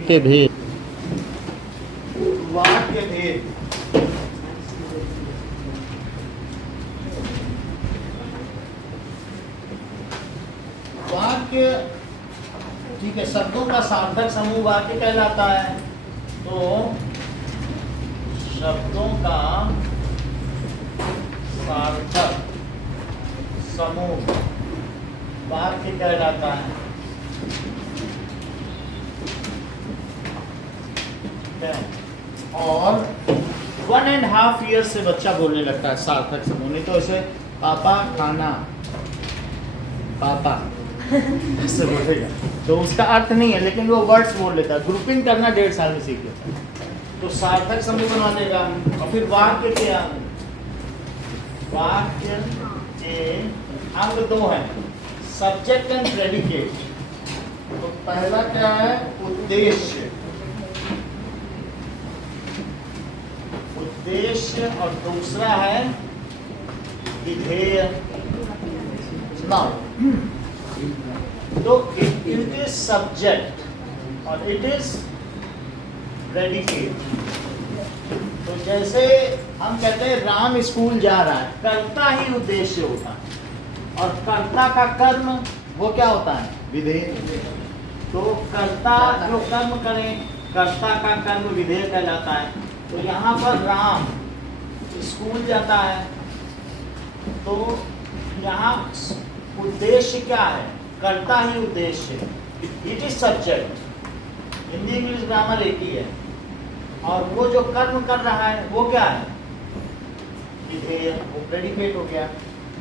के भेद। वाक्य भेद। वाक्य ठीक है, शब्दों का सार्थक समूह वाक्य कहलाता है। तो शब्दों का सार्थक समूह वाक्य कहलाता है। और 1.5 ईयर से बच्चा बोलने लगता है सार्थक समूह। नहीं तो ऐसे पापा खाना, पापा ऐसे बोलेगा तो उसका अर्थ नहीं है, लेकिन वो वर्ड्स बोल लेता है। ग्रुपिंग करना 1.5 साल में सीख लेता है। तो सार्थक समूह बना देगा। और फिर वाक्य के अंग, वाक्य के अंग 2 हैं, सब्जेक्ट एंड प्रेडिकेट। तो पहला क्या है? उद्देश्य, उद्देश्य। और दूसरा है विधेय। नाउ तो इट इज सब्जेक्ट और इट इज प्रेडिकेट। तो जैसे हम कहते हैं राम स्कूल जा रहा है, कर्ता ही उद्देश्य होता है और कर्ता का कर्म वो क्या होता है? विधेय। तो कर्ता जो कर्म करे, कर्ता का कर्म विधेय कहलाता है। तो यहाँ पर राम स्कूल जाता है, तो यहाँ उद्देश्य क्या है? कर्ता ही उद्देश्य। It is subject. Hindi English grammar एक ही है। और वो जो कर्म कर रहा है वो क्या है? विधेय, वो प्रेडिकेट हो गया।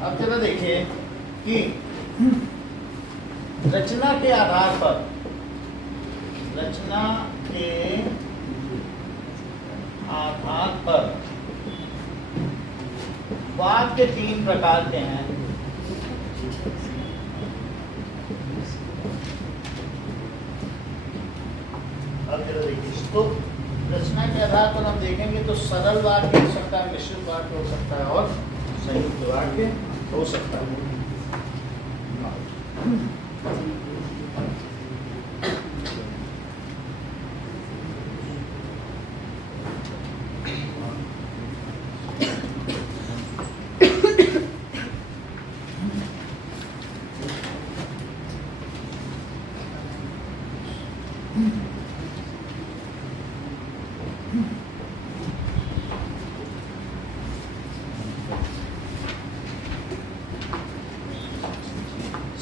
अब जरा देखिए कि रचना के आधार पर, रचना के आधार पर वाक्य 3 प्रकार के हैं। अब जरा देखिए, तो रचना के आधार पर हम देखेंगे तो सरल वाक्य हो सकता है, मिश्रित वाक्य हो सकता है और संयुक्त वाक्य हो सकता है।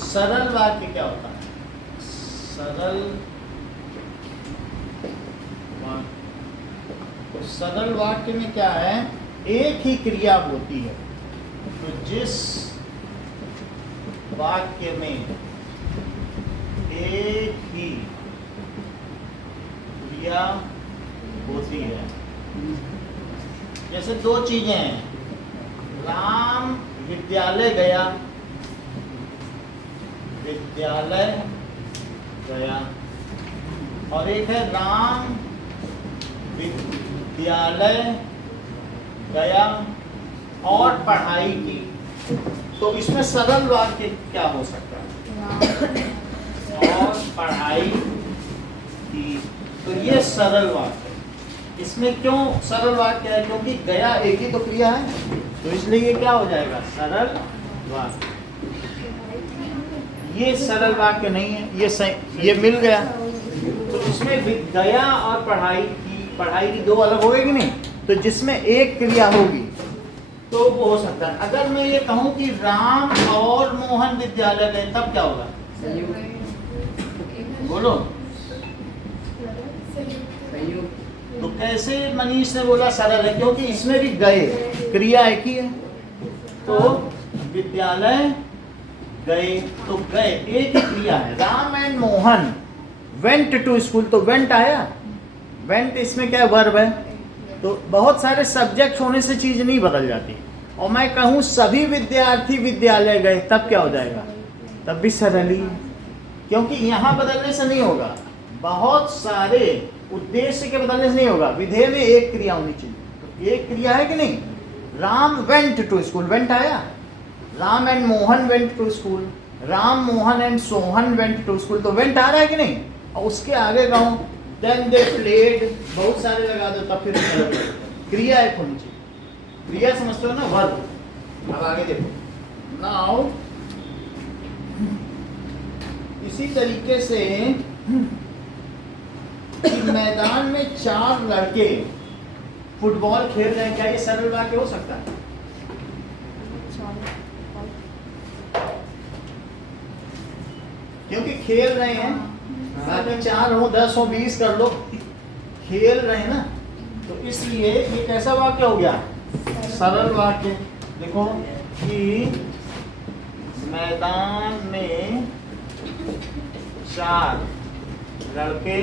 सरल वाक्य क्या होता है? सरल वाक्य, तो सरल वाक्य में क्या है? एक ही क्रिया होती है। तो जिस वाक्य में एक ही क्रिया होती है, जैसे 2 चीजें हैं, राम विद्यालय गया, विद्यालय गया, और एक है राम विद्यालय गया और पढ़ाई की। तो इसमें सरल वाक्य क्या हो सकता है? और पढ़ाई की। तो ये सरल वाक्य। इसमें क्यों सरल वाक्य है? क्योंकि गया एक ही तो क्रिया है, तो इसलिए ये क्या हो जाएगा? सरल वाक्य। ये सरल वाक्य नहीं है, ये मिल गया। तो इसमें गया और पढ़ाई की 2 अलग हो गई नहीं। तो जिसमें एक क्रिया होगी तो वो हो सकता है। अगर मैं ये कहूं कि राम और मोहन विद्यालय गए, तब क्या होगा? बोलो। तो कैसे मनीष ने बोला सरल है? क्योंकि इसमें भी गए, क्रिया एक ही है। तो विद्यालय गए, तो गए एक ही क्रिया है। Ram and Mohan went to school, तो वेंट आया। वेंट इसमें क्या है? वर्ब है। तो बहुत सारे सब्जेक्ट होने से चीज नहीं बदल जाती। और मैं कहूँ सभी विद्यार्थी विद्यालय गए, तब क्या हो जाएगा? तब भी सरल ही, क्योंकि यहाँ बदलने से नहीं होगा। बहुत सारे उद्देश्य के बदलने से नहीं होगा। विधेय में एक क्रिया होनी चाहिए। तो एक क्रिया है कि नहीं? Ram went to school, went आया। Ram and Mohan went to school, Ram Mohan and Sohan went to school, तो वेंट आ रहा है कि नहीं? और उसके आगे कहूँ देन दे प्लेड, बहुत सारे लगा दो तब फिर क्रिया एक होनी चाहिए। क्रिया समझते हो ना, वर्ब। अब आगे देखो, नाउ इसी तरीके से कि मैदान में 4 लड़के फुटबॉल खेल रहे हैं, क्या ये सरल वाक्य हो सकता है? क्योंकि खेल रहे हैं, बाकी 4 हो 10 हो 20 कर लो, खेल रहे हैं ना, तो इसलिए ये कैसा वाक्य हो गया? सरल वाक्य। देखो कि मैदान में 4 लड़के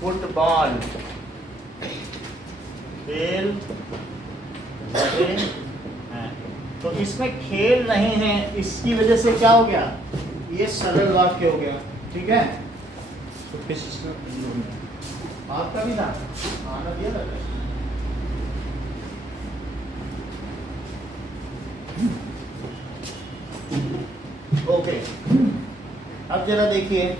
फुटबॉल खेल रहे हैं, तो इसमें खेल रहे हैं, इसकी वजह से क्या हो गया? ये सरल वाक्य हो गया। ठीक है, तो आपका भी था आना दिया था। ओके, अब जरा देखिए,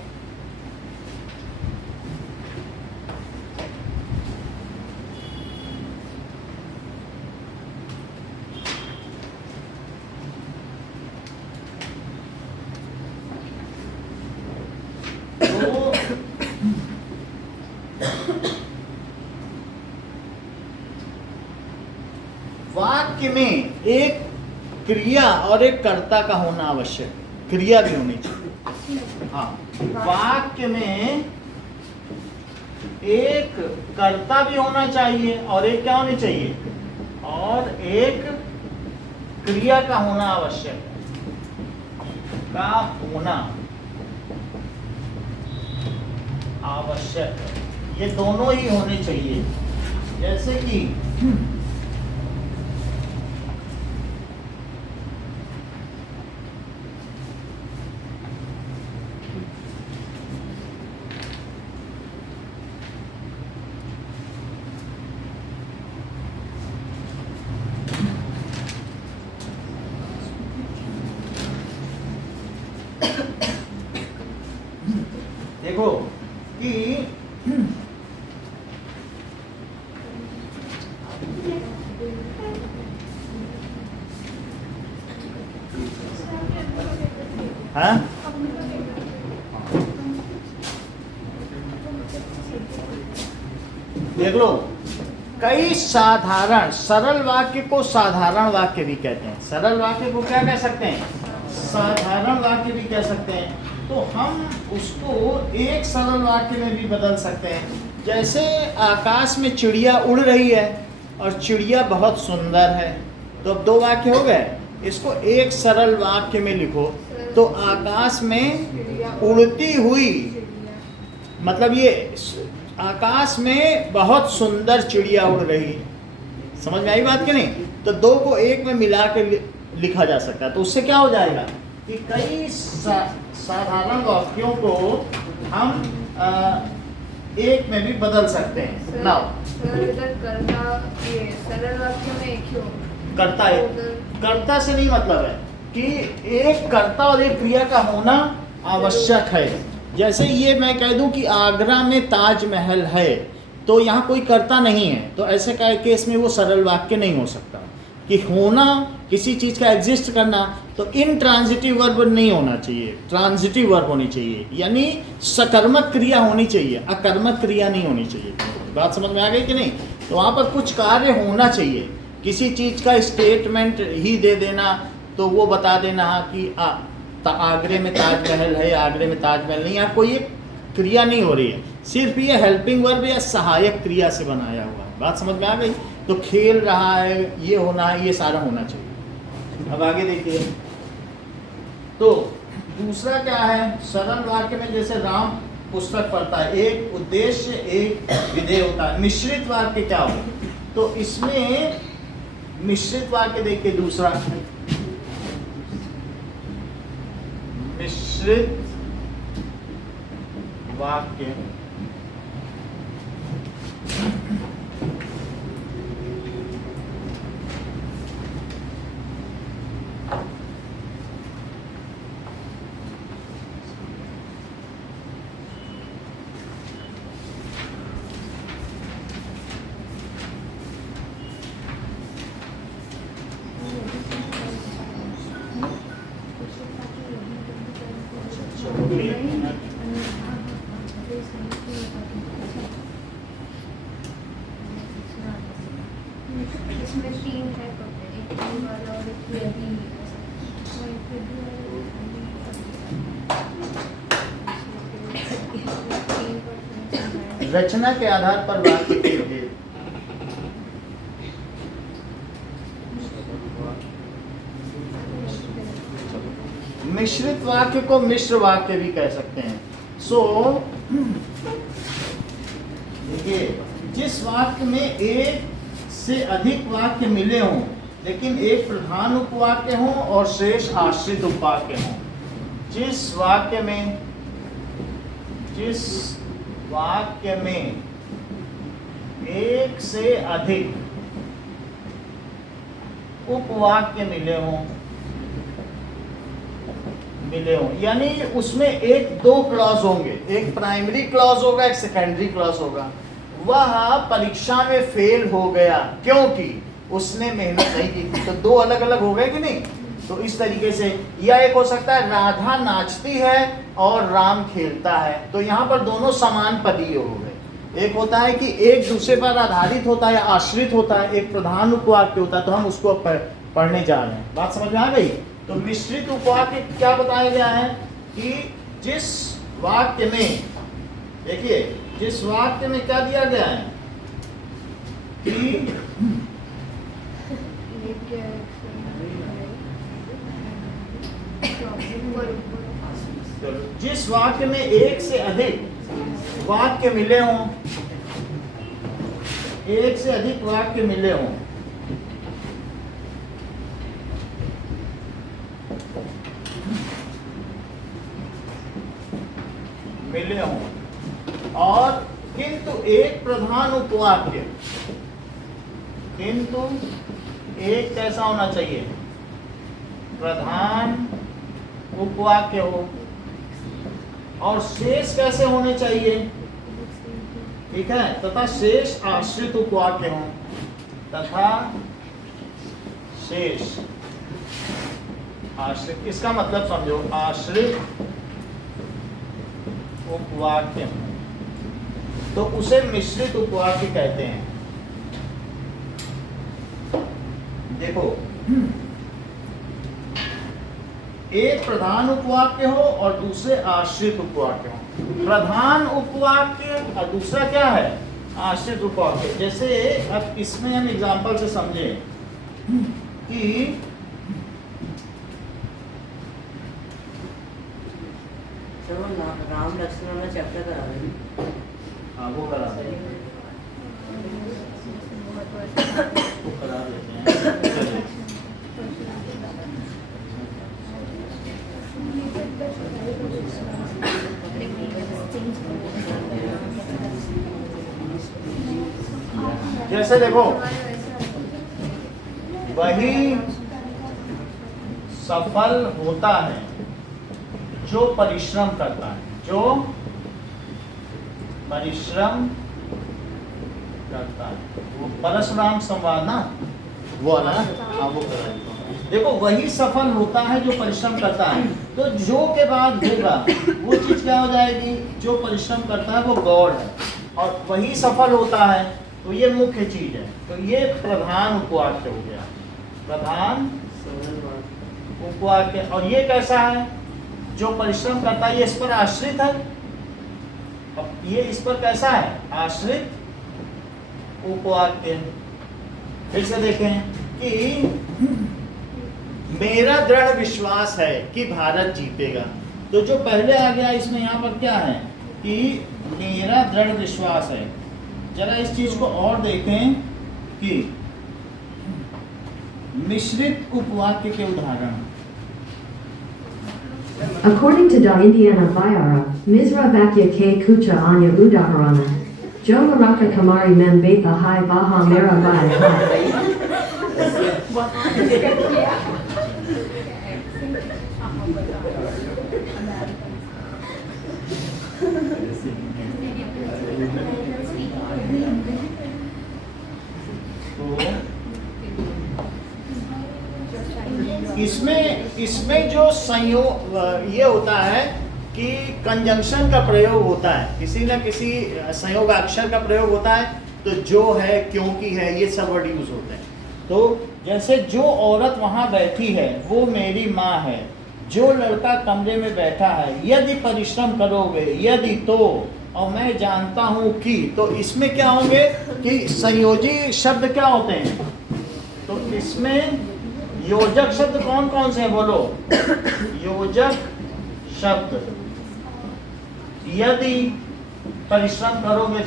वाक्य में एक क्रिया और एक कर्ता का होना आवश्यक, क्रिया भी होनी चाहिए। हाँ, वाक्य में एक कर्ता भी होना चाहिए और एक क्या होनी चाहिए? और एक क्रिया का होना आवश्यक का होना आवश्यक है। ये दोनों ही होने चाहिए। जैसे कि देखो कि हाँ, देख लो, कई साधारण सरल वाक्य को साधारण वाक्य भी कहते हैं। सरल वाक्य को क्या कह सकते हैं? साधारण वाक्य भी कह सकते हैं। तो हम उसको एक सरल वाक्य में भी बदल सकते हैं। जैसे आकाश में चिड़िया उड़ रही है और चिड़िया बहुत सुंदर है, तो अब 2 वाक्य हो गए। इसको एक सरल वाक्य में लिखो, तो आकाश में उड़ती हुई, मतलब ये आकाश में बहुत सुंदर चिड़िया उड़ रही। समझ में आई बात कि नहीं? तो 2 को एक में मिला के लिखा जा सकता है। तो उससे क्या हो जाएगा कि कई साधारण वाक्यों को हम एक में भी बदल सकते हैं। नाउ सरल वाक्य में एक ही कर्ता है, कर्ता से नहीं मतलब है कि एक कर्ता और एक क्रिया का होना आवश्यक है। जैसे ये मैं कह दूं कि आगरा में ताजमहल है, तो यहाँ कोई कर्ता नहीं है, तो ऐसे का केस में वो सरल वाक्य नहीं हो सकता। कि होना, किसी चीज़ का एग्जिस्ट करना, तो इनट्रांजिटिव वर्ब नहीं होना चाहिए, ट्रांजिटिव वर्ब होनी चाहिए, यानी सकर्मक क्रिया होनी चाहिए, अकर्मक क्रिया नहीं होनी चाहिए। बात समझ में आ गई कि नहीं? तो वहाँ पर कुछ कार्य होना चाहिए। किसी चीज़ का स्टेटमेंट ही दे देना, तो वो बता देना कि आगरे में ताजमहल है, आगरे में ताजमहल नहीं, यहाँ कोई एक क्रिया नहीं हो रही है, सिर्फ ये हेल्पिंग वर्ब या सहायक क्रिया से बनाया हुआ है। बात समझ में आ गई? तो खेल रहा है, ये होना है, ये सारा होना चाहिए। अब आगे देखिए, तो दूसरा क्या है सरल वाक्य में? जैसे राम पुस्तक पढ़ता है, एक उद्देश्य एक विधेय होता है। मिश्रित वाक्य क्या हो? तो इसमें मिश्रित वाक्य देखिए, दूसरा मिश्रित वाक्य रचना के आधार पर वाक्य के भेद। मिश्रित वाक्य को मिश्र वाक्य भी कह सकते हैं। देखिए, जिस वाक्य में एक से अधिक वाक्य मिले हों लेकिन एक प्रधान उपवाक्य हो और शेष आश्रित उपवाक्य हो, जिस वाक्य में एक से अधिक उपवाक्य मिले हों, यानी उसमें एक दो क्लॉज होंगे, एक प्राइमरी क्लॉज होगा, एक सेकेंडरी क्लॉज होगा, वह परीक्षा में फेल हो गया क्योंकि उसने मेहनत नहीं की थी। तो दो अलग अलग हो गए कि नहीं? तो इस तरीके से, या एक हो सकता है राधा नाचती है और राम खेलता है, तो यहाँ पर दोनों समान पदीय हो गए। एक होता है कि एक दूसरे पर आधारित होता है, आश्रित होता है, एक प्रधान उपवाक्य होता है, तो हम उसको पढ़ने जा रहे हैं। बात समझ में आ गई? तो मिश्रित उपवाक्य क्या बताया गया है कि जिस वाक्य में, देखिए, जिस वाक्य में क्या दिया गया है कि जिस वाक्य में एक से अधिक वाक्य मिले हों, एक से अधिक वाक्य मिले हों, और किंतु एक प्रधान उपवाक्य, किंतु एक कैसा होना चाहिए? प्रधान उपवाक्य हो, और शेष कैसे होने चाहिए? ठीक है, तथा शेष आश्रित उपवाक्य हो, तथा शेष आश्रित, इसका मतलब समझो, आश्रित उपवाक्य हो, तो उसे मिश्रित उपवाक्य कहते हैं। देखो, एक प्रधान उपवाक्य हो और दूसरे आश्रित उपवाक्य हो। प्रधान उपवाक्य और दूसरा क्या है? आश्रित उपवाक्य। जैसे अब इसमें हम एग्जांपल से समझे कि राम लक्ष्मण में चैप्टर करा रहे। हाँ, वो करा देते हैं। जैसे देखो, वही सफल होता है जो परिश्रम करता है, जो परिश्रम करता है। वो परशुराम संवाद ना, वो वाला ना, हाँ, वो कर रहे हैं। देखो, वही सफल होता है जो परिश्रम करता है, तो जो के बाद होगा वो चीज क्या हो जाएगी? जो परिश्रम करता है वो गौड़ है, और वही सफल होता है, तो ये मुख्य चीज है। तो ये प्रधान उपवाक्य हो गया, प्रधान उपवाक्य। और ये कैसा है? जो परिश्रम करता है, ये इस पर आश्रित है, अब ये इस पर कैसा है? आश्रित उपवाक्य। फिर से देखें कि मेरा दृढ़ विश्वास है कि भारत जीतेगा, तो जो पहले आ गया इसमें, यहाँ पर क्या है कि मेरा दृढ़ विश्वास है। जरा इस चीज को और देखें कि मिश्रित उपवाक्य के उदाहरण। According to Da Indiana Vyara, Misra Vakya K Kucha Anya Udaharana, Jo Maraka Kamari Mem Betha Hai Vaha Mera Vai Hai. इसमें जो संयोग ये होता है कि कंजंक्शन का प्रयोग होता है, किसी न किसी संयोग अक्षर का प्रयोग होता है, तो जो है, क्योंकि है, ये सब वर्ड यूज होते हैं। तो जैसे जो औरत वहां बैठी है वो मेरी माँ है, जो लड़का कमरे में बैठा है, यदि परिश्रम करोगे, यदि तो, और मैं जानता हूं कि, तो इसमें क्या होंगे कि संयोजी शब्द क्या होते हैं? तो इसमें योजक शब्द कौन कौन से हैं बोलो? योजक शब्द, यदि परिश्रम करोगे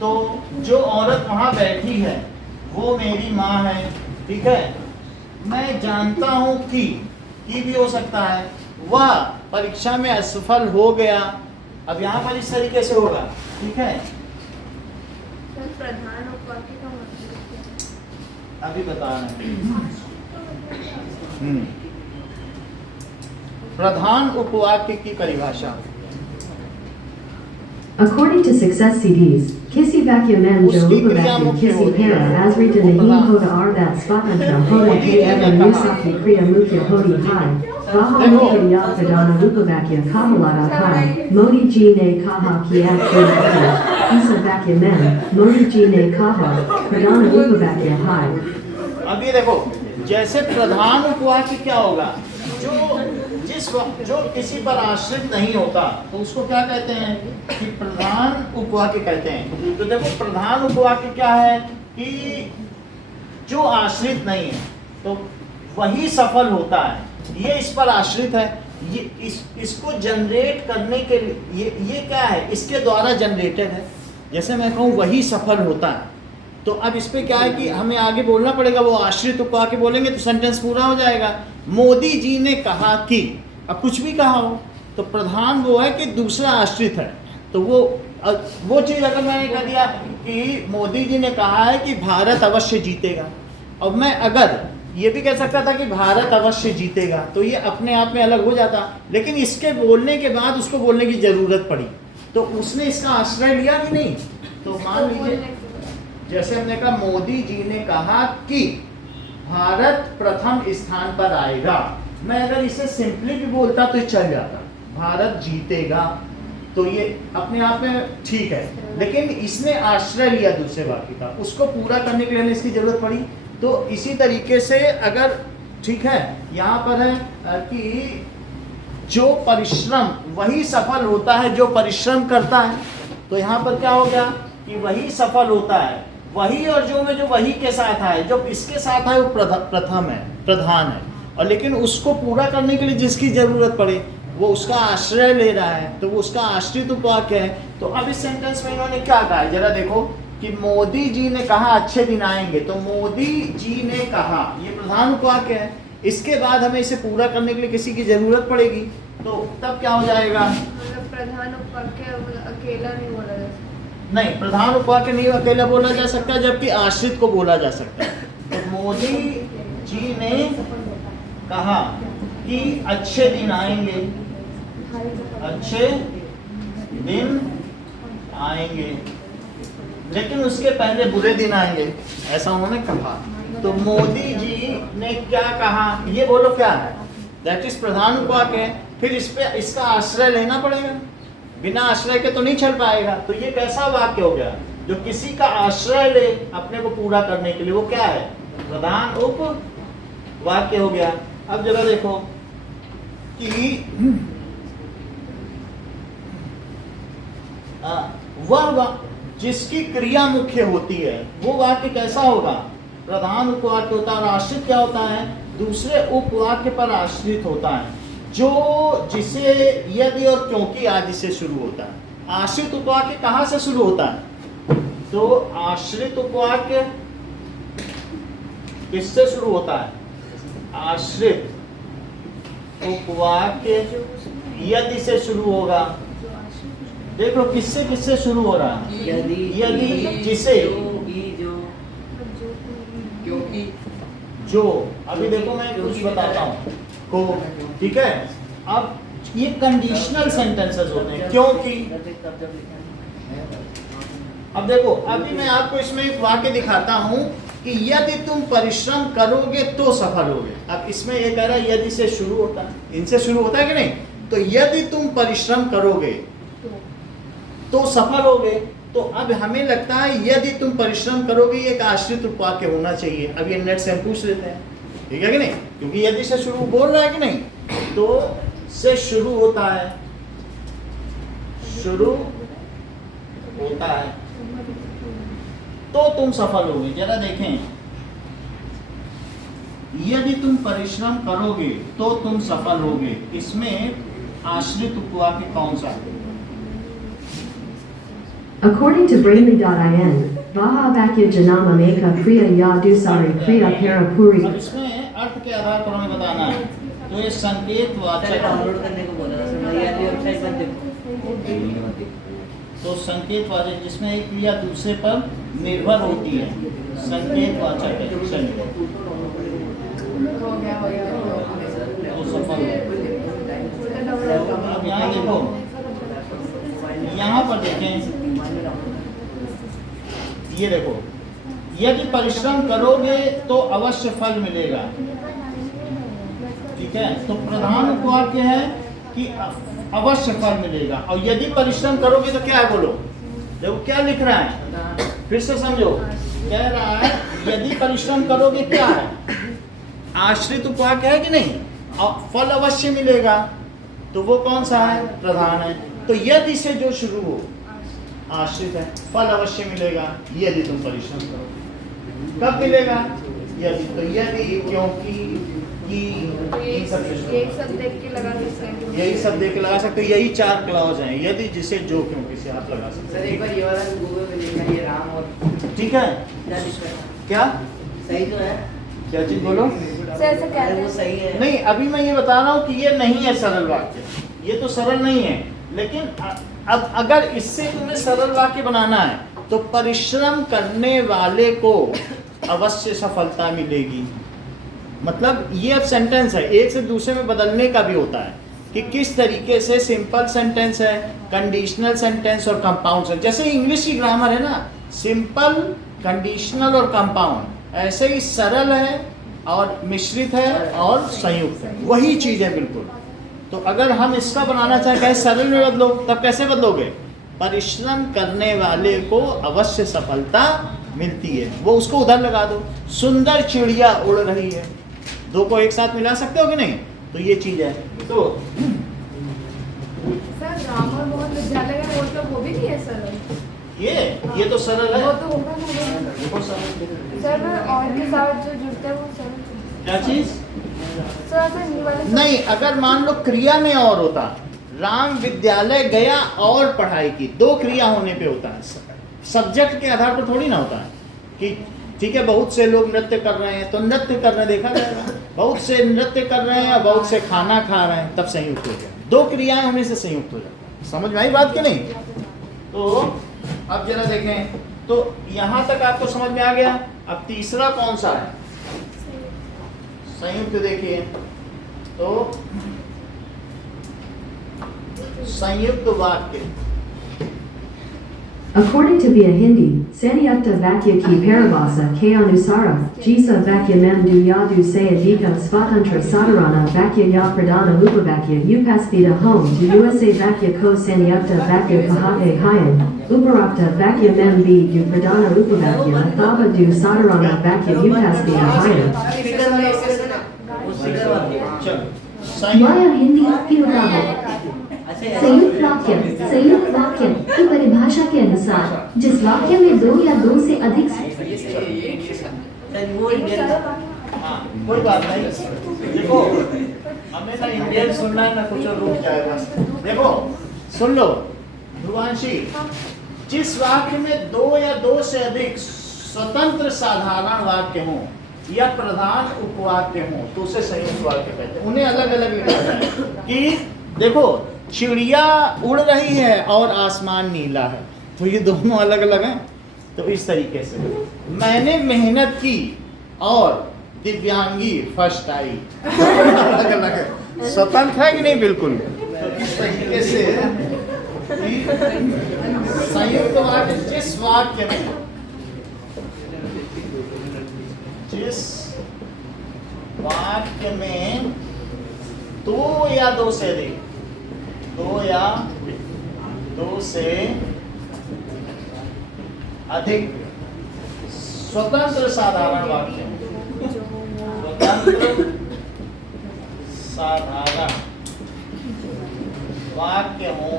तो जो औरत वहां बैठी है वो मेरी माँ है, ठीक है। मैं जानता हूं कि भी हो सकता है, वह परीक्षा में असफल हो गया। अब यहाँ पर इस तरीके से होगा, ठीक है। सर, प्रधान उपवाक्य का मतलब क्या है? अभी बता रहे हैं। प्रधान उपवाक्य की परिभाषा, According to Success CDs, Kissy Vacuumen Jo Upavakya Kissy Para as written in Hoda Ardat Svatantra Hoda KM Nusaki Kriya Mukhya Hodi Hai, Baha Mukha Yadpadana Upavakya Kamalada Hai, Modi Ji Ne Kaha Kiat Kriya Isa Vacuumen, Modi Ji Ne Kaha, Pradana Upavakya Hai. अब ये देखो, जैसे प्रधान उपवाक्य क्या होगा? जो किसी पर आश्रित नहीं होता तो उसको क्या कहते हैं? कि प्रधान उपवाक्य कहते हैं। तो देखो, प्रधान उपवाक्य क्या है कि जो आश्रित नहीं है तो वही सफल होता है। ये इस पर आश्रित है, ये इसको जनरेट करने के लिए ये क्या है? इसके द्वारा जनरेटेड है। जैसे मैं कहूँ वही सफल होता है, तो अब इस पे क्या है कि हमें आगे बोलना पड़ेगा। वो आश्रित उपवाक्य बोलेंगे तो सेंटेंस पूरा हो जाएगा। मोदी जी ने कहा कि, अब कुछ भी कहा हो तो प्रधान वो है कि दूसरा आश्रित है। तो वो चीज़ अगर मैंने कह दिया कि मोदी जी ने कहा है कि भारत अवश्य जीतेगा, और मैं अगर ये भी कह सकता था कि भारत अवश्य जीतेगा, तो ये अपने आप में अलग हो जाता। लेकिन इसके बोलने के बाद उसको बोलने की ज़रूरत पड़ी, तो उसने इसका आश्रय लिया कि नहीं? तो मान लीजिए जैसे हमने कहा मोदी जी ने कहा कि भारत प्रथम स्थान पर आएगा, मैं अगर इसे सिंपली भी बोलता तो चल जाता, भारत जीतेगा, तो ये अपने आप में ठीक है। लेकिन इसने आश्रय लिया दूसरे वाक्य का, उसको पूरा करने के लिए इसकी जरूरत पड़ी। तो इसी तरीके से अगर, ठीक है, यहाँ पर है कि जो परिश्रम, वही सफल होता है जो परिश्रम करता है। तो यहाँ पर क्या हो गया कि वही सफल होता है, वही और जो में जो वही के साथ आए, जो इसके साथ आए वो प्रथम है, प्रधान है। और लेकिन उसको पूरा करने के लिए जिसकी जरूरत पड़े वो उसका आश्रय ले रहा है, तो वो उसका आश्रित उपवाक्य है। तो अब इस सेंटेंस में इन्होंने क्या कहा है जरा देखो कि मोदी जी ने कहा अच्छे दिन आएंगे, तो मोदी जी ने कहा ये प्रधान उपवाक्य है। इसके बाद हमें इसे पूरा करने के लिए किसी की जरूरत पड़ेगी, तो तब क्या हो जाएगा? मतलब प्रधान उपवाक्य अकेला नहीं बोला जा सकता। नहीं, प्रधान उपवाक्य नहीं अकेला बोला जा सकता, जबकि आश्रित को बोला जा सकता है। तो मोदी जी ने कहा कि अच्छे दिन आएंगे, अच्छे दिन आएंगे, लेकिन उसके पहले बुरे दिन आएंगे, ऐसा उन्होंने कहा। तो मोदी जी ने क्या कहा, ये बोलो क्या है? दैट इज प्रधान उपवाक्य है। फिर इस पे इसका आश्रय लेना पड़ेगा, बिना आश्रय के तो नहीं चल पाएगा। तो ये कैसा वाक्य हो गया? जो किसी का आश्रय ले अपने को पूरा करने के लिए, वो क्या है? प्रधान उपवाक्य हो गया। अब जरा देखो कि वह जिसकी क्रिया मुख्य होती है वो वाक्य कैसा होगा? प्रधान उपवाक्य होता है। और आश्रित क्या होता है? दूसरे उपवाक्य पर आश्रित होता है, जो जिसे यदि और क्योंकि आदि से शुरू होता है। आश्रित उपवाक्य कहाँ से शुरू होता है? तो आश्रित उपवाक्य किससे शुरू होता है? आश्रित उपवाक्य यदि से शुरू होगा। देख लो किससे किससे शुरू हो रहा है? यदि, जिसे, क्योंकि, जो। अभी देखो मैं कुछ बताता हूँ को, ठीक है। अब ये कंडीशनल सेंटेंसेस होते हैं, क्योंकि। अब देखो, अभी मैं आपको इसमें एक वाक्य दिखाता हूँ कि यदि तुम परिश्रम करोगे तो सफल होगे। अब इसमें ये कह रहा है यदि से शुरू होता है, इनसे शुरू होता है कि नहीं? तो यदि तुम परिश्रम करोगे तो सफल होगे। तो अब हमें लगता है यदि तुम परिश्रम करोगे ये एक आश्रित उपवाक्य होना चाहिए। अब ये नेट से हम पूछ लेते हैं, ठीक है कि नहीं, क्योंकि यदि से शुरू बोल रहा है कि नहीं, तो से शुरू होता है, शुरू होता है तो तुम सफल होगे। जरा देखें, यदि तुम परिश्रम करोगे तो तुम सफल होगे, इसमें आश्रित उपवाक्य कौन सा है? According to Brainly.in, Vaha Vakya Janama Meka Kriya Yadusari Kriya Para Puri. अब इसमें अर्थ के आधार पर हमें बताना है, तो ये संकेत वाचक डाउनलोड करने को बोला था, ये वेबसाइट पर देखो। तो संकेत वाचक जिसमें एक क्रिया दूसरे पर निर्भर होती है, संकेत वाचक है। चलिए, हो गया तो सफल हो। अब यहाँ देखो, यहाँ पर देखें, ये देखो, यदि परिश्रम करोगे तो अवश्य फल मिलेगा, ठीक है। तो प्रधान उपवाक्य है कि अवश्य फल मिलेगा, और यदि परिश्रम करोगे तो क्या है, बोलो, देखो क्या लिख रहा है, फिर से समझो, कह रहा है यदि परिश्रम करोगे क्या है, आश्रित उपवाक्य है कि नहीं, और फल अवश्य मिलेगा, तो वो कौन सा है, प्रधान है। तो यदि से जो शुरू हो आश्रित है, फल अवश्य मिलेगा यदि तुम परिश्रम करो। कब मिलेगा, यदि, तो यदि, क्योंकि, कि, इन सब एक सब देख के लगा सकते हैं, यही सब देख के लगा सकते हो, यही 4 क्लॉज हैं, यदि, जिसे, जो, क्योंकि से आप लगा सकते सर एक बार ये वाला गूगल पे देखा, ये राम और हो, ठीक है। क्या लिखा है? क्या सही तो है, क्या चीज बोलो, सर ऐसे कहते अरे वो हैं। सही है। नहीं, अभी मैं ये बता रहा हूँ कि ये नहीं है सरल वाक्य, ये तो सरल नहीं है, लेकिन अब अगर इससे तुम्हें सरल वाक्य बनाना है तो परिश्रम करने वाले को अवश्य सफलता मिलेगी। मतलब ये अब सेंटेंस है, एक से दूसरे में बदलने का भी होता है कि किस तरीके से सिंपल सेंटेंस है, कंडीशनल सेंटेंस और कंपाउंड सेंटेंस। जैसे इंग्लिश की ग्रामर है ना, सिंपल, कंडीशनल और कंपाउंड, ऐसे ही सरल है और मिश्रित है और संयुक्त है, वही चीज है बिल्कुल। तो अगर हम इसका बनाना चाहें सरल में बदलो, तब कैसे बदलोगे, परिश्रम करने वाले को अवश्य सफलता मिलती है, वो उसको उधर लगा दो, सुंदर चिड़िया उड़ रही है, दो को एक साथ मिला सकते हो कि नहीं, तो ये चीज है। तो सर ग्रामर बहुत विद्यालय है, वो तो वो भी नहीं है सरल, ये तो सरल है, वो तो होगा ना। देखो सरल, सर मैं और के साथ जो जुड़ता है वो सरल, क्या चीज सर ऐसे नहीं वाले नहीं, अगर मान लो क्रिया में और होता, राम विद्यालय गया और पढ़ाई की, 2 क्रिया होने पे होता है, सब्जेक्ट के आधार पर थोड़ी ना होता है कि ठीक है बहुत से लोग नृत्य कर रहे हैं तो नृत्य करने देखा जाएगा, बहुत से नृत्य कर रहे हैं और बहुत से खाना खा रहे हैं, तब संयुक्त हो गया, 2 क्रियाएं होने से संयुक्त हो जाता है। समझ में आई बात कि नहीं? तो अब जरा देखें, तो यहाँ तक आपको समझ में आ गया। अब तीसरा कौन सा है, संयुक्त। देखिए तो संयुक्त वाक्य, According to Via Hindi, Sanyukta Vakya ki Parabhasa ke Anusara, Jisa Vakya Mem du Yadu Sayadika Svatantra Sadarana Vakya Ya Pradana Upavakya Upaspita Home to USA Vakya Ko Sanyukta Vakya Kahate Hayan, Uparakta Vakya Mem B du Pradana Upavakya Athava du Sadarana Vakya Upaspita Hayan. Via Hindi की उदाहरण संयुक्त वाक्य की परिभाषा के अनुसार जिस वाक्य में 2 या 2 से अधिक हाँ कोई बात नहीं, देखो हमें ना इंडियन सुनना है ना कुछ और रुक जाएगा। देखो सुन लो ध्रुवांशी, जिस वाक्य में 2 या 2 से अधिक स्वतंत्र साधारण वाक्य हों या प्रधान उपवाक्य हों तो उसे संयुक्त वाक्य कहते हैं। उन्हें अलग अलग लिखा है कि देखो चिड़िया उड़ रही है और आसमान नीला है, तो ये दोनों अलग अलग हैं। तो इस तरीके से मैंने मेहनत की और दिव्यांगी फर्स्ट आई, अलग अलग है, स्वतंत्र है कि नहीं, बिल्कुल। तो इस तरीके से संयुक्त वाक्य जिस वाक्य में दो या दो से अधिक, 2 या 2 से अधिक स्वतंत्र साधारण वाक्य, स्वतंत्र साधारण वाक्य हो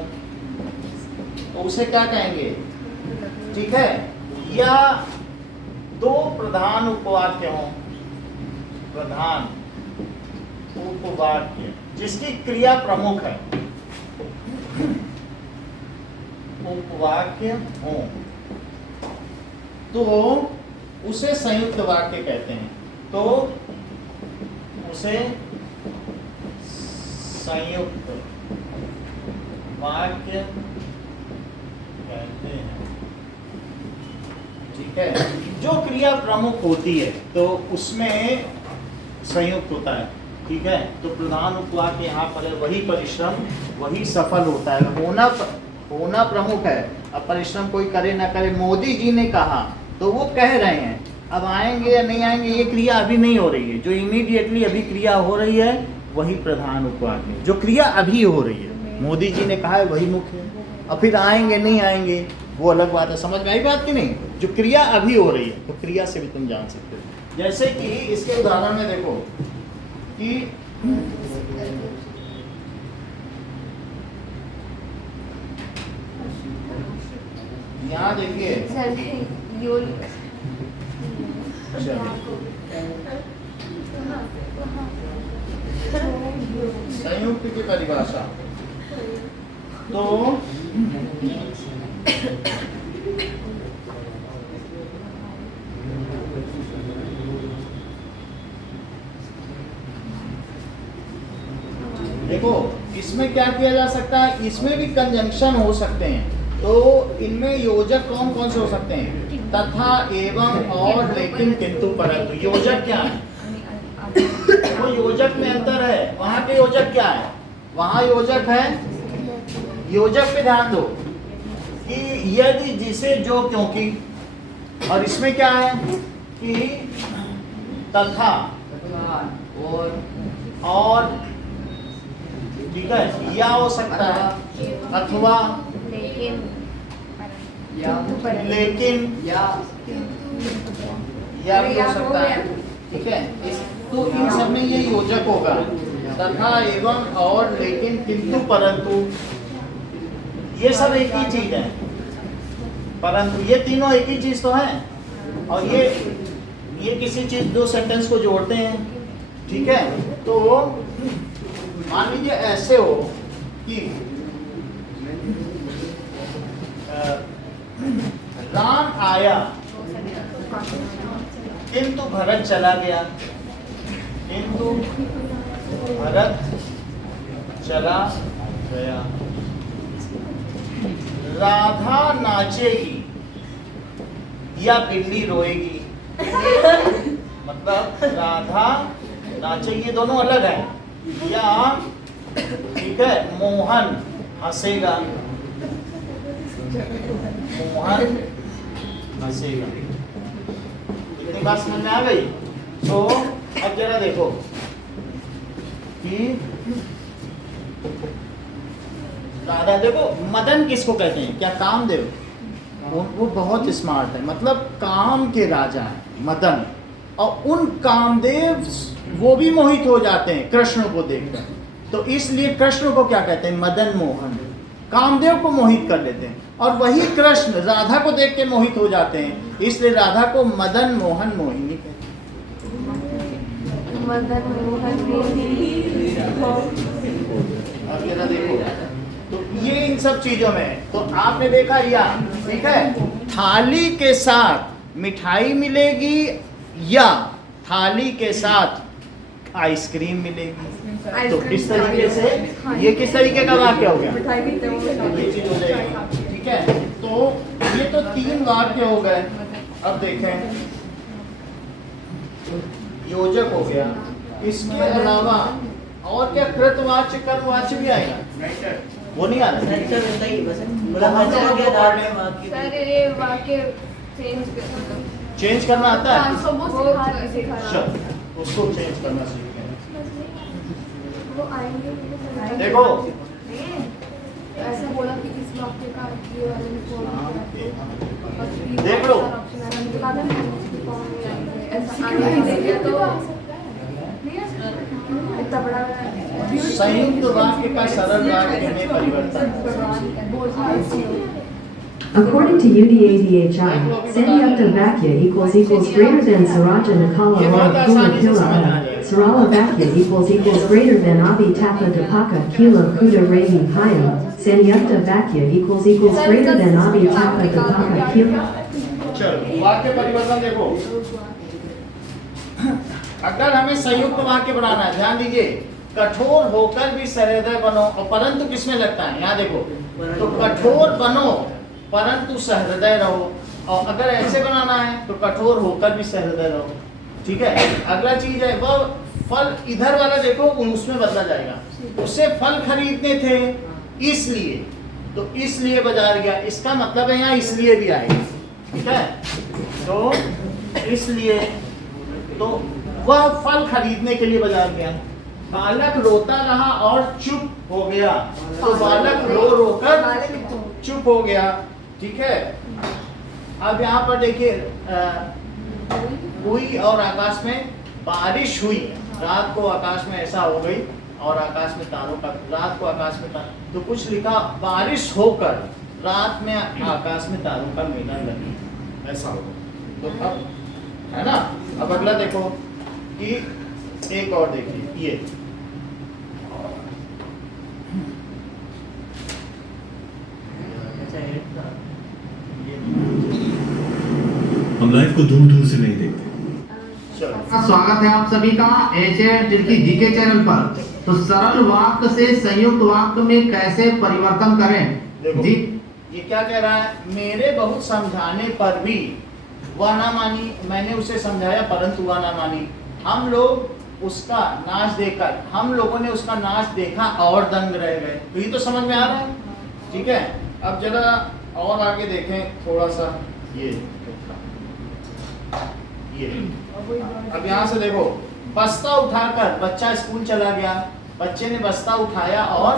तो उसे क्या कहेंगे? ठीक है, या दो प्रधान उपवाक्य हो, प्रधान उपवाक्य जिसकी क्रिया प्रमुख है, उपवाक्य हो तो उसे संयुक्त वाक्य कहते हैं। तो उसे संयुक्त वाक्य कहते हैं। ठीक है, जो क्रिया प्रमुख होती है तो उसमें संयुक्त होता है। ठीक है, तो प्रधान उपवाक्य यहाँ पर है, वही परिश्रम वही सफल होता है। होना प्रमुख है, अब परिश्रम कोई करे ना करे। मोदी जी ने कहा तो वो कह रहे हैं, अब आएंगे या नहीं आएंगे ये क्रिया अभी नहीं हो रही है। जो इमीडिएटली अभी क्रिया हो रही है वही प्रधान उपवाक्य, जो क्रिया अभी हो रही है मोदी जी ने कहा है वही मुख्य है। और फिर आएंगे नहीं आएंगे वो अलग बात है। समझ में आई बात कि नहीं? जो क्रिया अभी हो रही है तो क्रिया से भी तुम जान सकते हो। जैसे कि इसके उदाहरण में देखो कि यहाँ देखिए संयुक्त की परिभाषा तो देखो इसमें क्या किया जा सकता है, इसमें भी कंजंक्शन हो सकते हैं। तो इनमें योजक कौन कौन से हो सकते हैं? तथा, एवं, और, लेकिन, किंतु, परंतु। योजक क्या है? वो योजक में अंतर है। वहां के योजक क्या है? वहां योजक है, योजक पे ध्यान दो कि यदि, जिसे, जो, क्योंकि। और इसमें क्या है कि तथा और ठीक है, या हो सकता है, अथवा, लेकिन, या भी हो सकता है। ठीक है, तो इन सब में ये योजक होगा। तथा, एवं, और, लेकिन, किंतु, परंतु, ये सब एक ही चीज है। परंतु ये तीनों एक ही चीज तो है। और ये किसी चीज, दो सेंटेंस को जोड़ते हैं। ठीक है, तो मान लीजिए ऐसे हो कि राम आया किंतु भरत चला गया, किंतु भरत चला गया। राधा नाचेगी या बिल्ली रोएगी। मतलब राधा नाचेगी, दोनों अलग है। या ठीक है, मोहन हंसेगा, मोहन हंसेगा। इतनी बात समझ में आ गई? तो अब जरा देखो कि राधा, देखो मदन किसको कहते हैं? क्या कामदेव? वो बहुत स्मार्ट है, मतलब काम के राजा है मदन। और उन कामदेव वो भी मोहित हो जाते हैं कृष्ण को देखकर। तो इसलिए कृष्ण को क्या कहते हैं? मदन मोहन। कामदेव को मोहित कर लेते हैं। और वही कृष्ण राधा को देख के मोहित हो जाते हैं, इसलिए राधा को मदन मोहन मोहिनी कहते हैं। मदन मोहन मोहिनी। अब जरा देखो, तो ये इन सब चीजों में है। तो आपने देखा या, ठीक है, थाली के साथ मिठाई मिलेगी या थाली के साथ आइसक्रीम मिलेगी। तो किस तरीके से, ये किस तरीके का वाक्य हो गया? ये चीज हो जाएगी। ठीक है, तो ये तो तीन वाक्य हो गए। अब देखें, योजक हो गया, इसके अलावा और क्या कृतवाच्य कर्मवाच्य भी आएगा? वो नहीं आ रहा। सर ये वाक्य चेंज करना आता है? वो उसको चेंज करना सीखें। आएंगे। देखो ऐसा बोला कि इस देख लो। संयुक्त वाक्य का सरल वाक्य में परिवर्तन। According to UDADHI, Sanyukta Vakya equals greater than Saraja Nakala or Pula Kila Ada. Sarala Vakya equals greater than Abhi Tapa Dapaka Kila Kuda Rahi Haya. Sanyukta Vakya equals greater than Abhi Tapa Dapaka Kila. चलो वाक्य परिवर्तन देखो। अगर हमें संयुक्त वाक्य बनाना है, ध्यान दीजिए, कठोर होकर भी सहृदय बनो, और परंतु किसमें लगता है, यहाँ देखो, तो कठोर बनो परंतु सहृदय रहो, और अगर ऐसे बनाना है तो कठोर होकर भी सहृदय रहो। ठीक है। अगला चीज है वह फल, इधर वाला देखो उसमें बदला जाएगा, उसे फल खरीदने थे इसलिए, तो इसलिए बाजार गया, इसका मतलब है यहाँ इसलिए भी आएगा। ठीक है। तो इसलिए, तो वह फल खरीदने के लिए बाजार गया। बालक रोता रहा और चुप हो गया, तो बालक रो रोकर चुप हो गया। ठीक है। अब यहाँ पर देखिए, हुई और आकाश में बारिश हुई, रात को आकाश में ऐसा हो गई और आकाश में तारों का, रात को आकाश में तो कुछ लिखा बारिश होकर रात में आकाश में तारों का मेला लगी, ऐसा होगा। तो अब है ना। अब अगला देखो कि एक और देखिए, ये हम लाइव को दूर दूर से नहीं देखते। स्वागत है आप सभी का एचएड की जीके चैनल पर। तो सरल वाक्य से संयुक्त वाक्य में कैसे परिवर्तन करें? देखो, जी ये क्या कह रहा है, मेरे बहुत समझाने पर भी वह ना मानी, मैंने उसे समझाया परंतु वह ना मानी। हम लोग उसका नाच देखकर, हम लोगों ने उसका नाच देखा और दंग रह गए। तो ये तो समझ में आ रहा है। ठीक है। अब जरा और आगे देखें थोड़ा सा, ये अब यहाँ से देखो, बस्ता उठाकर बच्चा स्कूल चला गया, बच्चे ने बस्ता उठाया और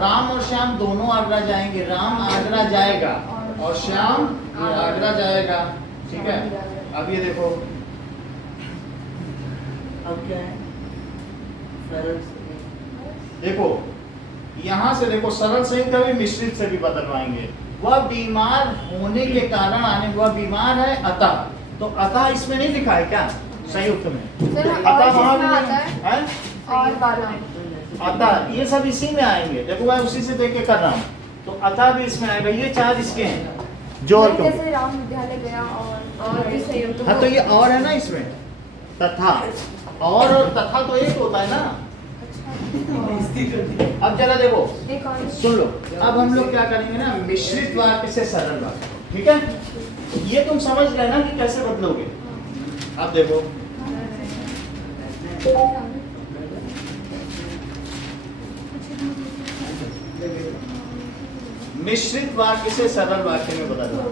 राम और श्याम दोनों आगरा जाएंगे। राम आगरा जाएगा और श्याम आगरा जाएगा। ठीक है। अब ये देखो, अब क्या है? सरल से देखो यहाँ से देखो, सरल से ही कभी मिश्रित से भी बदलवाएंगे। वह बीमार होने के कारण आने, वह बीमार है अतः, तो अतः इसमें नहीं लिखा है क्या संयुक्त में? अतः वहां भी नहीं है, और वाला अतः ये सब इसी में आएंगे। देखो मैं उसी से देख के कर रहा हूँ, तो अतः भी इसमें आएगा। ये चार इसके हैं जोड़ के। जैसे राम विद्यालय गया और भी संयुक्त। हाँ तो ये और है ना इसमें, तथा और तथा तो एक होता है ना। अब जरा देखो, सुन लो, अब हम लोग क्या करेंगे ना, मिश्रित वाक्य से सरल वाक्य। ठीक है। ये तुम समझ गए ना कि कैसे बदलोगे। अब देखो, मिश्रित वाक्य से सरल वाक्य में बदलना।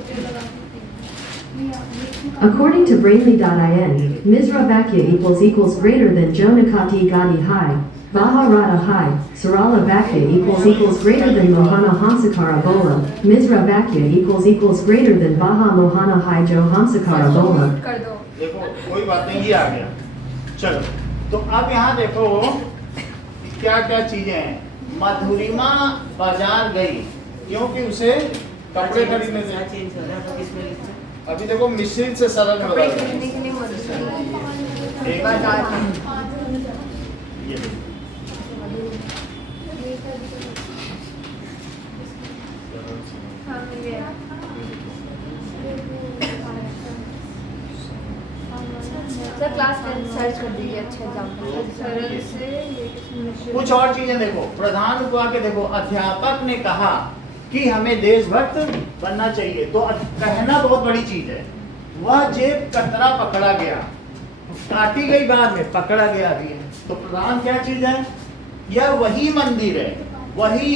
According to Brainly.in, Misra Vakya equals greater than Jonakati Gadi Hai, Baharata Hai, Sarala Vakya equals greater than Mohana Hansakara Bola, Misra Vakya equals greater than Baha Mohana Hai Jo Hansakara Bola. कर दो। देखो कोई बात नहीं, ये आ गया। चलो, तो अब यहाँ देखो क्या क्या चीजें हैं। मधुरिमा बाजार गई क्योंकि उसे कपड़े खरीदने क्या थे। चेंज हो रहा है? तो किसमें लिखते हैं? अभी देखो मिश्रित से सरल में कपड़े बदल खरीदने के लिए मधुरी एक बाजार ये हाँ, मिल गया। सर क्लास 10 सर्च कर दीजिए, अच्छे एग्जाम्पल सरल से कुछ और चीजें देखो। प्रधान उपवाक्य देखो, अध्यापक ने कहा कि हमें देशभक्त बनना चाहिए, तो कहना बहुत बड़ी चीज है। वह जेब कतरा पकड़ा गया, काटी गई बाद में पकड़ा गया भी है, तो प्रधान क्या चीज है? यह वही मंदिर है, वही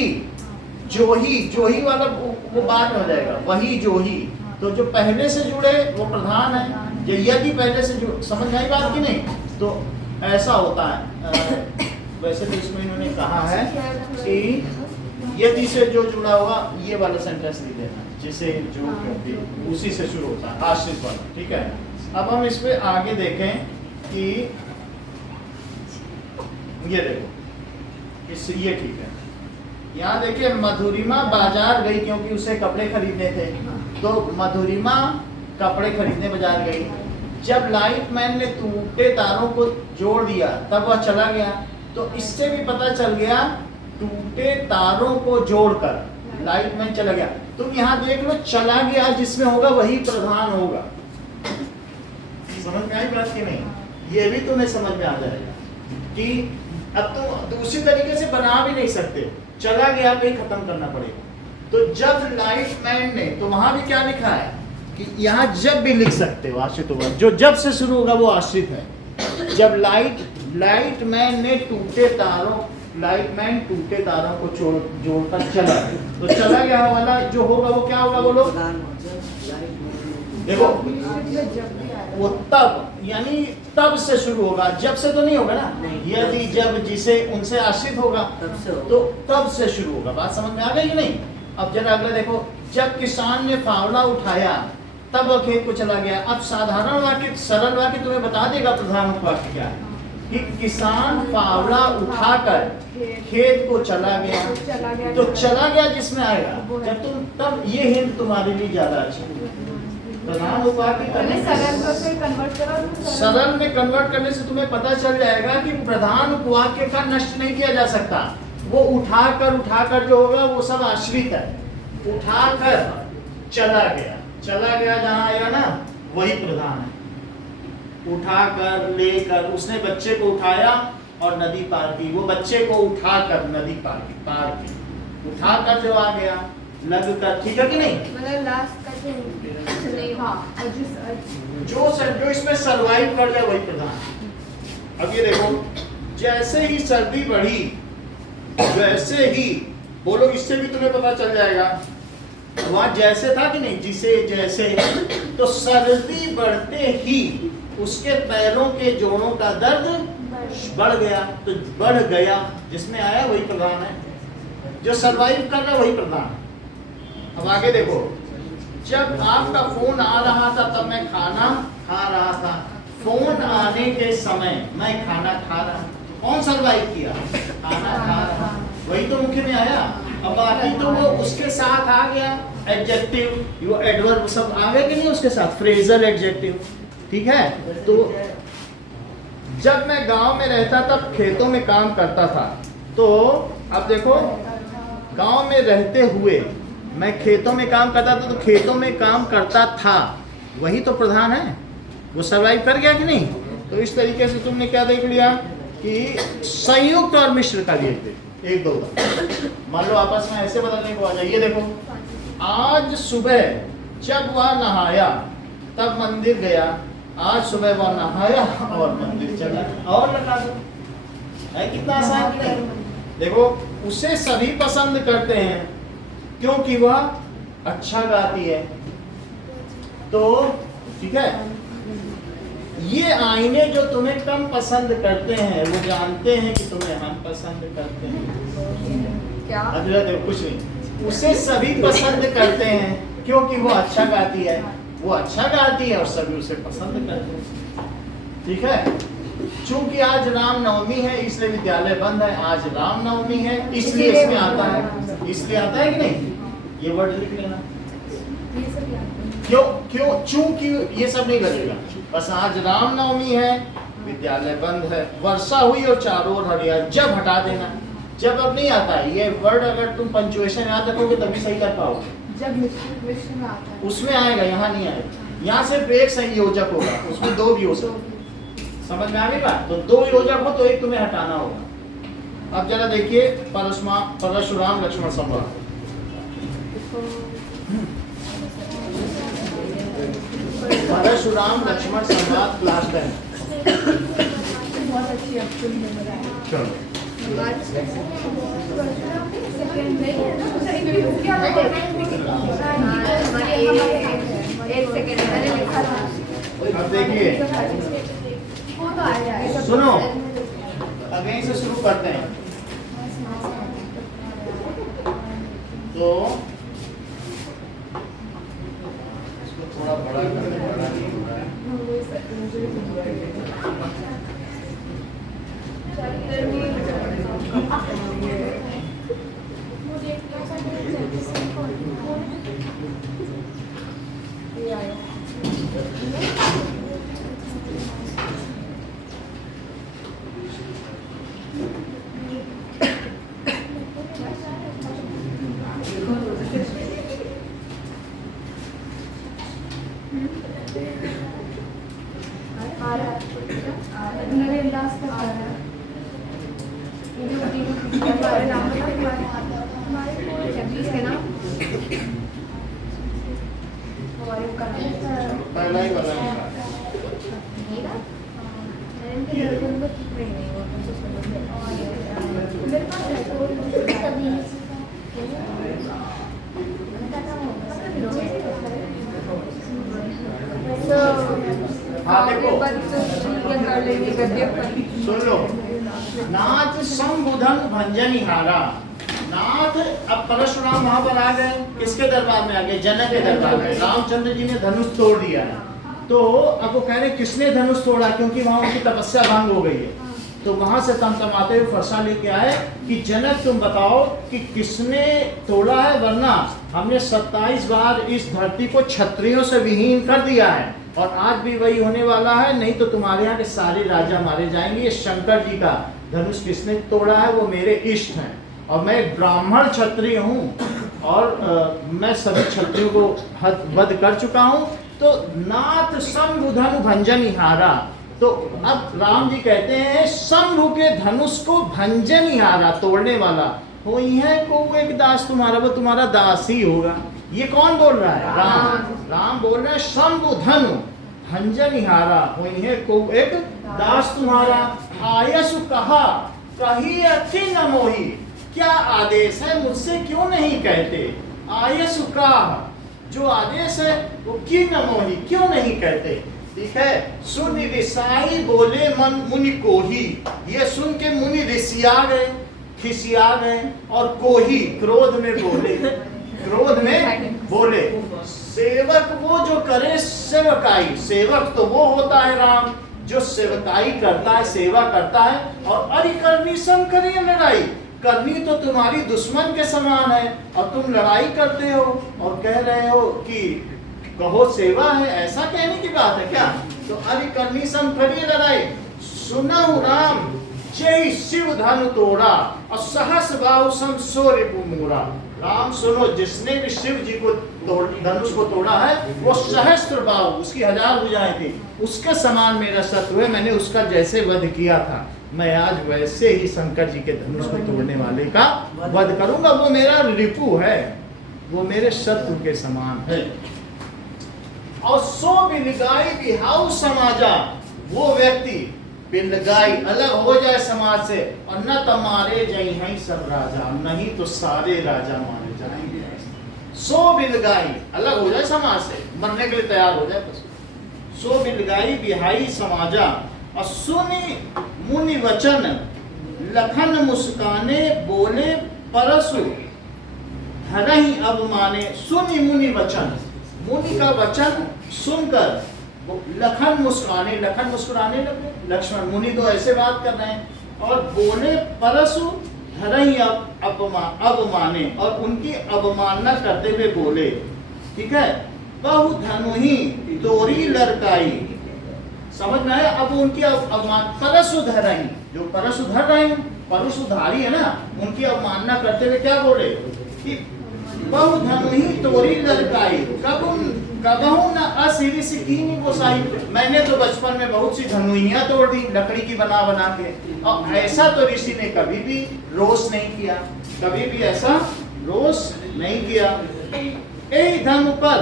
जोही वाला वो बाद में हो जाएगा, वही जोही। तो जो पहले से जुड़े वो प्रधान है, यदि पहले से समझ में आई बात की नहीं, तो ऐसा होता है। वैसे तो इसमें इन्होंने कहा है कि ये तीसरे जो जुड़ा होगा ये वाला सेंटेंस लिख देना, जिसे जो व्यक्ति उसी से शुरू होता है, आश्रित वाला, ठीक है। अब हम इस पे आगे देखें कि ये देखो इस ये ठीक है। यहाँ देखिए मधुरिमा बाजार गई क्योंकि उसे कपड़े खरीदने थे, तो मधुरिमा कपड़े खरीदने बाजार गई। जब लाइटमैन ने टूटे तारों को जोड़ दिया तब वह चला गया, तो इससे भी पता चल गया टूटे तारों को जोड़कर लाइटमैन चला गया। तुम यहाँ देख लो, चला गया जिसमें होगा वही प्रधान होगा। समझ में आई बात कि नहीं? ये भी तुम्हें समझ में आ जाएगा कि अब तुम दूसरी तरीके से बना भी नहीं सकते, चला गया पे खत्म करना पड़ेगा। तो जब लाइटमैन ने, तो वहां भी क्या लिखा है कि यहाँ जब भी लिख सकते हो आश्रित होगा, जो जब से शुरू होगा वो आश्रित है। जब लाइटमैन ने टूटे तारों, लाइटमैन टूटे तारों को जोड़कर चला गया, तो चला गया वाला जो होगा वो क्या होगा बोलो? देखो वो तब, यानी तब से शुरू होगा, जब से तो नहीं होगा ना। यदि जब जिसे उनसे आश्रित होगा तो तब से शुरू होगा। बात समझ में आ गई कि नहीं? अब जरा अगला देखो, जब किसान ने फावड़ा उठाया तब वह खेत को चला गया। अब साधारण वाक्य, सरल वाक्य तुम्हें बता देगा प्रधान वाक्य क्या है, कि किसान फावड़ा उठाकर खेत को चला गया, तो चला गया जिसमें आएगा जब तुम, तब ये हिंट तुम्हारे लिए ज्यादा अच्छा है। प्रधान वाक्य सरल में कन्वर्ट करने से तुम्हें पता चल जाएगा कि प्रधान उपवाक्य का नष्ट नहीं किया जा सकता। वो उठाकर जो होगा वो सब आश्रित है। उठाकर चला गया जहाँ आएगा ना वही प्रधान है। उठाकर, लेकर, उसने बच्चे को उठाया और नदी पार की, वो बच्चे को उठाकर नदी पार की, उठाकर जो आ गया, लग कर, ठीक है कि नहीं? मतलब लास्ट का जो इसमें सरवाइव कर जाए वही प्रधान। अब ये देखो, जैसे ही सर्दी बढ़ी वैसे ही, बोलो इससे भी तुम्हें पता चल जाएगा। वहां जैसे था कि नहीं, जिसे जैसे, तो सर्दी बढ़ते ही उसके पैरों के जोड़ों का दर्द बढ़ गया, तो बढ़ गया जिसमें आया वही प्रधान है। जो सरवाइव कर रहा वही प्रधान। अब आगे देखो, जब आपका फोन आ रहा था तब मैं खाना खा रहा था, फोन आने के समय मैं खाना खा रहा। कौन सरवाइव किया? खाना खा रहा, वही तो मुख्य में आया। अब बाकी तो वो उसके साथ आ गया, एडजेक्टिव, वो एडवर्ब सब आ गए कि नहीं उसके साथ, फ्रेजल एडजेक्टिव, ठीक है। तो जब मैं गांव में रहता तब खेतों में काम करता था, तो अब देखो, गांव में रहते हुए मैं खेतों में काम करता था, तो खेतों में काम करता था वही तो प्रधान है, वो सरवाइव कर गया कि नहीं? तो इस तरीके से तुमने क्या देख लिया कि संयुक्त और मिश्र का एक दो मान लो आपस में ऐसे बदलने को आ जाए। ये देखो, आज सुबह जब वह नहाया तब मंदिर गया, आज सुबह वह नहाया और मंदिर चला। और लगा दो, है कितना आसान है। देखो, उसे सभी पसंद करते हैं क्योंकि वह अच्छा गाती है, तो ठीक है। ये आईने जो तुम्हें कम पसंद करते हैं वो जानते हैं कि तुम्हें हम पसंद करते हैं। क्या? अब देखो, कुछ नहीं, उसे सभी पसंद करते हैं क्योंकि वो अच्छा गाती है, वो अच्छा गाती है और सभी उसे पसंद करते हैं, ठीक है। चूंकि आज रामनवमी है इसलिए विद्यालय बंद है, आज रामनवमी है इसलिए इसमें आता है, इसलिए आता है कि नहीं? ये वर्ड लिख लेना। क्यों चूंकि ये सब नहीं लगेगा, बस आज रामनवमी है, विद्यालय बंद है, वर्षा हुई और चारों ओर हरियाली, जब हटा देना। जब अब नहीं आता है ये वर्ड, अगर तुम पंचुएशन याद रखोगे तभी सही कर पाओगे। जब मिश्र में आता है उसमें आएगा, यहाँ नहीं आएगा। यहाँ सिर्फ एक सही योजक होगा, उसमें दो भी हो सकते। समझ में आ गई बात? तो दो योजक हो तो एक तुम्हें हटाना होगा। अब जरा देखिए परशुराम लक्ष्मण संवाद। परशुराम लक्ष्मण संवाद क्लास 10। बहुत अच्छी एक्चुअली नंबर आया। चलो, एक सेकंड मैंने लिखा था। अब देखिए, सुनो, अब यहीं से शुरू करते हैं। मेरे लास्ट तक आ रहा है। हमारे नाम पहला ही वाला हाँ देखो सुन लो, नाथ संबुधन भंजनिहारा। नाथ अब परशुराम वहां पर आ गए, किसके दरबार में आ गए? जनक के दरबार में। रामचंद्र जी ने धनुष तोड़ दिया है, तो अब वो कह रहे किसने धनुष तोड़ा, क्योंकि वहां उनकी तपस्या भंग हो गई है। तो वहां से तमतमाते हुए फरसा लेके आए कि जनक तुम बताओ कि किसने तोड़ा है, वरना हमने 27 बार इस धरती को क्षत्रियों से विहीन कर दिया है और आज भी वही होने वाला है, नहीं तो तुम्हारे यहाँ के सारे राजा मारे जाएंगे। ये शंकर जी का धनुष किसने तोड़ा है? वो मेरे इष्ट हैं और मैं एक ब्राह्मण क्षत्रिय हूँ और मैं सभी क्षत्रियों को वध कर चुका हूँ। तो नाथ संबुधन भंजनिहारा। तो अब राम जी कहते हैं शंभु के धनुष को भंजनिहारा, तोड़ने वाला हो है को एक दास तुम्हारा, वो तुम्हारा दास ही होगा। ये कौन बोल रहा है? राम। राम बोल रहे हैं शंभु धनु भंजनिहारा हो है को एक दास तुम्हारा। आयसु कहा कही अति न मोही। क्या आदेश है, मुझसे क्यों नहीं कहते? आयसु का जो आदेश है वो की न मोही, क्यों नहीं कहते? ठीक है। सुन ऋषाई बोले मन मुनि को ही। ये सुन के मुनि ऋषिया गए, खिसिया गए और कोही क्रोध में बोले, क्रोध में बोले। सेवक वो जो करे सेवकाई, सेवक तो वो होता है राम जो सेवकाई करता है, सेवा करता है। और अरिकरनी सम करिए लड़ाई, करनी तो तुम्हारी दुश्मन के समान है और तुम लड़ाई करते हो और कह रहे हो कि कहो सेवा है, ऐसा कहने की बात है क्या? तो अरिकरनी सम करिए लड़ाई। सुनहु राम जय शिव धनु तोड़ा और सहस बाहु सम सोरे मोरा। राम सुनो, जिसने भी शिव जी को धनुष को तोड़ा है वो सहस्त्र बाहु, उसकी 1000 भुजाएं थी, उसके समान मेरा शत्रु है। मैंने उसका जैसे वध किया था, मैं आज वैसे ही शंकर जी के धनुष को तोड़ने वाले का वध करूंगा। वो मेरा रिपु है, वो मेरे शत्रु के समान है। और सो बिलगाई बिहाउ समाजा, वो व्यक्ति बिलगाई अलग हो जाए समाज से और न तमारे जई हैं सब राजा, नहीं तो सारे राजा मारे जाएंगे। सो बिलगाई अलग हो जाए समाज से, मरने के लिए तैयार हो जाए बस। सो बिलगाई बिहाई समाजा और सुनी मुनि वचन लखन मुस्काने बोले परसु धरहि अब माने। सुनी मुनि वचन, मुनि का वचन सुनकर लखन मुस्कुराने, लखन मुस्कुराने लगे। लक्ष्मण मुनि तो ऐसे बात कर रहे हैं और बोले परसु धरहि अब माने, और उनकी अवमानना करते हुए बोले। ठीक है। बहु धनु ही तोरी लड़काई, समझ में आया? अब उनकी अवमान परसु धरहि, जो परसु धर रहे हैं, परसुधारी है ना, उनकी अवमानना करते हुए क्या बोले कि बहु धनु ही तोरी लड़काई कबहू न असिरिस कीनी गोसाई। मैंने तो बचपन में बहुत सी धनुइयां तोड़ दी लकड़ी की बना बना के, और ऐसा तो ऋषि ने कभी भी रोष नहीं किया, कभी भी ऐसा रोष नहीं किया। यही धनु पर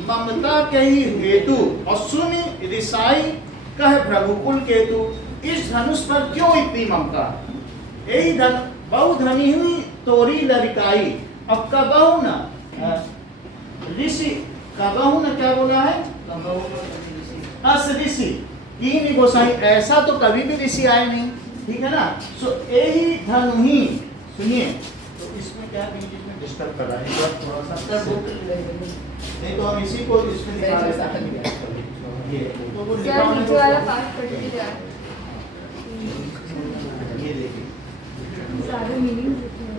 ममता के ही हेतु और सुनी ऋषाई कह रघुकुल केतु। इस धनुष पर क्यों इतनी ममता? यही धन बहु धनी हुई तोरी लड़काई। अब कबहू न ऋषि, कबहू न क्या बोला है? अस ऋषि कीनी गोसाई, ऐसा तो कभी भी ऋषि आए नहीं। ठीक है ना। सो यही धनु ही, सुनिए तो इसमें क्या बीच में कर कर रहा है, एक बार थोड़ा सा सर बुक नहीं तो हम इसी को इसमें दिखा देते हैं। ये तो वो लिखा सर होने नीचे को- वाला पार्ट पढ़ के जा ये देखिए सारे मीनिंग लिखे हैं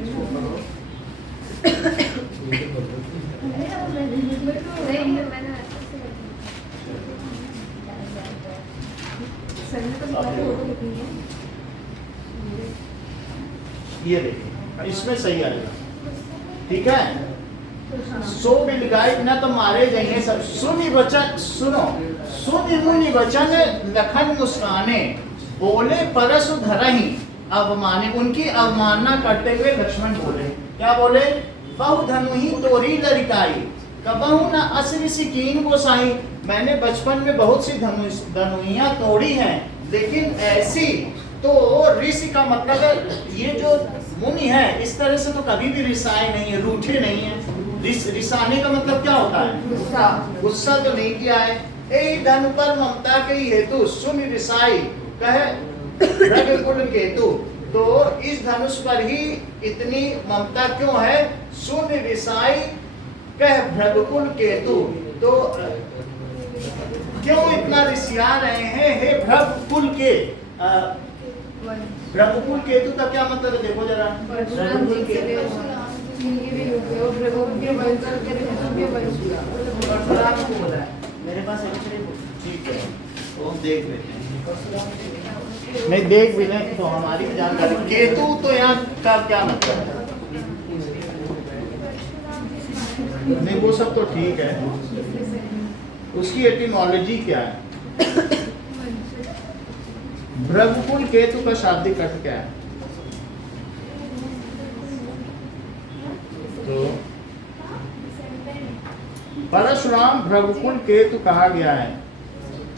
नहीं मैंने ऐसे से सर ने तो लिखा है, वो तो लिखी है ये देखिए इसमें सही आएगा, ठीक है। सो बिल गाय न तो मारे जाइए सब, सुनी वचन सुनो, सुनी मुनि वचन लखन मुस्काने, बोले परसु धरहि अवमाने, उनकी अवमानना करते हुए लक्ष्मण बोले, क्या बोले? बहु धनुहि तोरी लरिकाई, कबहु न असरि सिकीन गोसाई, मैंने बचपन में बहुत सी धनुइयां तोड़ी हैं, लेकिन ऐसी तो ऋषि का मतलब है ये जो मुनि है इस तरह से तो कभी भी रिसाए नहीं है, रूठे नहीं है। रिसाने का मतलब क्या होता है? गुस्सा। गुस्सा तो नहीं किया है। ए धन पर ममता के हेतु सुन रिसाई कहे रघुकुल केतु, तो इस धनुष पर ही इतनी ममता क्यों है? सुन रिसाई कह भृगुकुल केतु, तो क्यों इतना रिसिया रहे हैं हे भृगुकुल के? भृगुकुल केतु का क्या मतलब है देखो जरा। परशुराम जी के लिए जिंदगी भी हो गई और भृगु के वंशज के लिए भी बन गया। परशुराम को बोला है, मेरे पास एक्चुअली ठीक है तो हम देख लेते हैं, नहीं देख भी लें तो हमारी भी जानकारी। केतु तो यहाँ का क्या मतलब है? नहीं वो सब तो ठीक है, उसकी एटिमोलॉजी क्या है? भृगुकुल केतु का शाब्दिक अर्थ क्या है? तो परशुराम भृगुकुल केतु कहा गया है,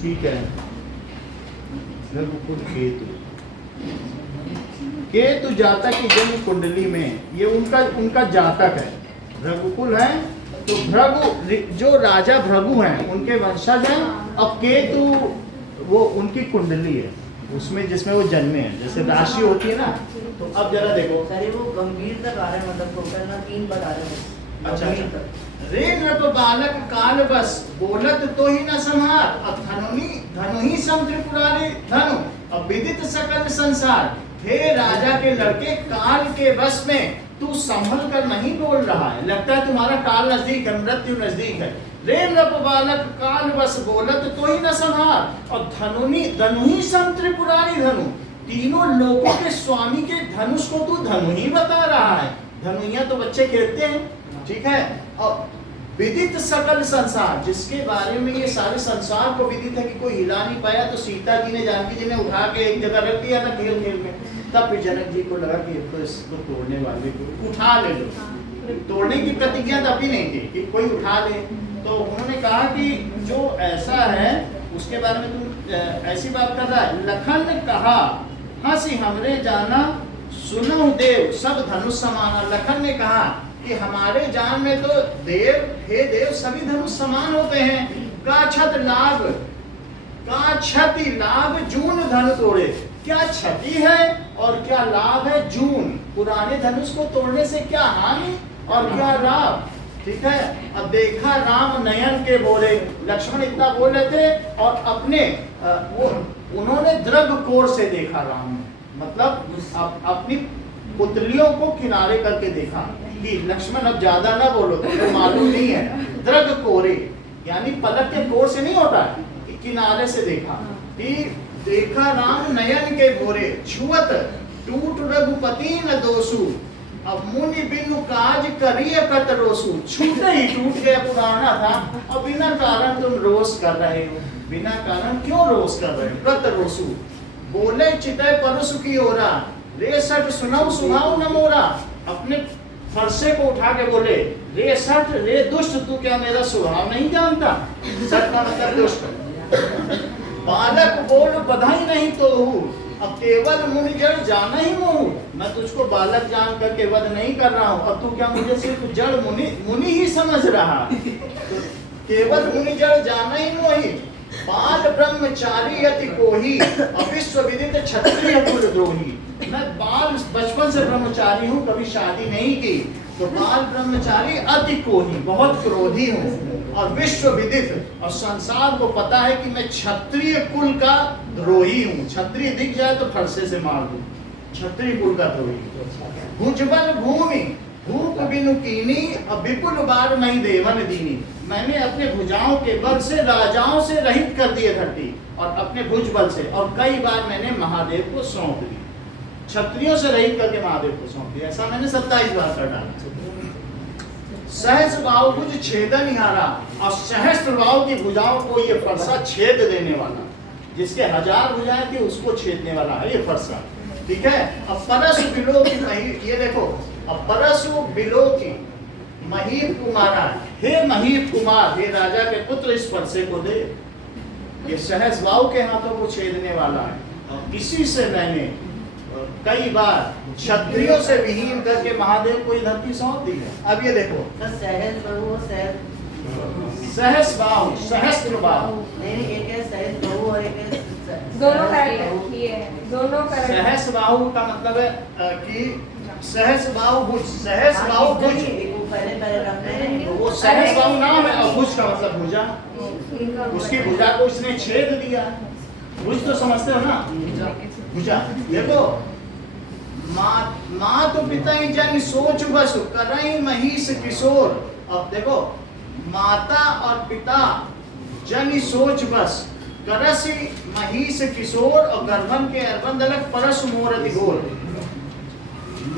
ठीक है। भृगुकुल केतु, केतु जातक की जन्म कुंडली में ये उनका जातक है, भृगुकुल है। तो भृगु जो राजा भृगु हैं उनके वंशज हैं, और केतु वो उनकी कुंडली है उसमें जिसमें वो जन्मे हैं, जैसे राशि होती है ना। तो अब जरा देखो, सर ये वो गंभीर तक आ रहे हैं, मतलब टोटल ना 3 बार आ रहे हैं। अच्छा गंभीर अच्छा। तक। रे नृप बालक काल बस, बोलत तो ही न संहार, अब धनुहि सम त्रिपुरारी धनु, अब विदित सकल संसार। हे राजा के लड़के, काल के बस में तू संभल कर नहीं बोल रहा है, लगता है तुम्हारा काल नजदीक है, मृत्यु नजदीक है। रे नृप बालक काल बस, बोलत तो ही न संहार, और धनुहि सम त्रिपुरारी धनु, तीनों लोगों के स्वामी के धनुष को तू धनु ही बता रहा है। धनुइया तो बच्चे खेलते हैं, ठीक है। और विदित सकल संसार, जिसके बारे में ये सारे संसार को विदित है कि कोई हिला नहीं पाया, तो सीता जी ने जानकी जी ने उठा के एक जगह रख दिया था खेल खेल में। तब फिर जनक जी को लगा कि तो इसको तोड़ने वाले को उठा ले लो, तोड़ने की प्रतिज्ञा तभी नहीं थी कि कोई उठा ले। तो उन्होंने कहा कि जो ऐसा है उसके बारे में तुम ऐसी बात कर रहा है। लखन कहा हंसी हमरे जाना, सुनो देव सब धनुष समाना। लखन ने कहा कि हमारे जान में तो देव, हे देव सभी धनुष समान होते हैं। का छत लाभ, का क्षति लाभ जून धनु तोड़े, क्या क्षति है और क्या लाभ है? जून, पुराने धनुष को तोड़ने से क्या हानि और क्या लाभ, ठीक है। अब देखा राम नयन के बोले, लक्ष्मण इतना बोल रहे थे और अपने वो उन्होंने दृढ़ कोर से देखा राम ने, मतलब अपनी पुतलियों को किनारे करके देखा कि लक्ष्मण अब ज्यादा ना बोलो, तो मालूम नहीं है। दृढ़ कोरे यानी पलक के कोर से नहीं होता है, कि किनारे से देखा। देखा राम नयन के भोरे, छुअत टूट रघुपति न दोषु, अब मुनि बिनु काज करिए कत रोसु। छूटे ही टूट गया, पुराना था और बिना कारण तुम रोष कर रहे हो। बिना कारण क्यों रोष कर रहे हो? कत रोसु बोले चितय परसु की ओरा, रे सठ सुनाऊ सुहाऊ न मोरा। अपने फरसे को उठा के बोले, रे सठ रे दुष्ट, तू क्या मेरा स्वभाव नहीं जानता? सठ का मतलब दुष्ट। बालक बोल बधाई नहीं तो हूँ, अब केवल मुनि जड़ जाना ही मोहू। मैं तुझको बालक जान कर के वध नहीं कर रहा हूँ, अब तू क्या मुझे सिर्फ जड़ मुनि ही समझ रहा? केवल मुनि जड़ जाना ही मोही, बाल ब्रह्मचारी यति कोही, अविश्व विदित क्षत्रिय कुलद्रोही। मैं बाल बचपन से ब्रह्मचारी हूँ, कभी शादी नहीं की। तो बाल ब्रह्मचारी अति कोही, बहुत क्रोधी हूँ, और विश्व विदित, और संसार को पता है कि मैं क्षत्रिय कुल का द्रोही हूँ। क्षत्रिय दिख जाए तो फरसे से मार दूं, क्षत्रिय कुल का द्रोही। भुजबल भूमि भूप बिनु कीनी, और विपुल बार नहीं देवन दीनी। मैंने अपने भुजाओं के बल से राजाओं से रहित कर दिए धरती, और अपने भुज बल से, और कई बार मैंने महादेव को सौंप दी। क्षत्रियों से रहित करके महादेव को सौंप दिया, ऐसा मैंने 27 बार कर डाला। सहस्र बाहु भुज छेदन निहारा, और सहस्त्र बाहु की भुजाओं को ये फरसा छेद देने वाला, जिसके 1000 भुजाएं थी उसको छेदने वाला है ये फरसा। ठीक है। अब परसु बिलो की महीप, ये देखो, अब परसु बिलो की महीप कुमारा, हे महीप कुमार, हे राजा के पुत्र, इस फरसे को दे। ये सहस्र बाहु के हाथों को छेदने वाला है, और इसी से मैंने कई बार क्षत्रियों से विहीन करके महादेव को ये धरती सौंप दी है। अब ये देखो, सहज बहु सहस्र बाहु, सहस्त्र बाहु, नहीं, एक है सहज बहु और एक है दोनों कैरेक्टर ये है, दोनों कैरेक्टर। सहस्र बाहु का मतलब है कि सहस्र बाहु भुज, सहस्र बाहु भुज, पहले पैराग्राफ में तो वो सहस्र बाहु नाम है, और भुज का मतलब भुजा, उसकी भुजा को इसने छेद दिया। भुज तो समझते हो ना, भुजा। देखो, माँ तो पिता ही जन सोच बस करई महिष किशोर। अब देखो, माता और पिता जन सोच बस करसी महिष किशोर, और गर्भन के अर्बन अलग परस मोर अधिगोर।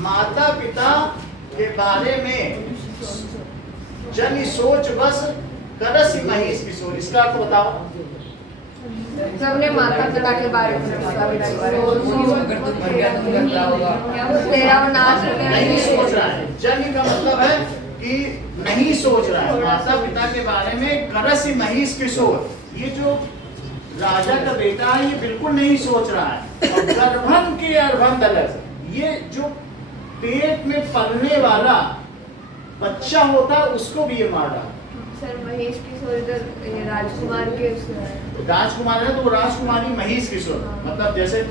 माता पिता के बारे में जन सोच बस करसी महिष किशोर, इसका अर्थ बताओ। सबने माता पिता के बारे में तेरा नाच नहीं सोच रहा है। जन का मतलब है कि नहीं सोच रहा है, माता पिता के बारे में करसी महिष किशोर, ये जो राजा का बेटा है ये बिल्कुल नहीं सोच रहा है। और गर्भन के अर्भन दलक, ये जो पेट में पलने वाला बच्चा होता है उसको भी ये मार रहा है। सर महेश किशोर इधर राजकुमार के राजकुमार है तो वो राजकुमारी महेश किशोर, मतलब जैसे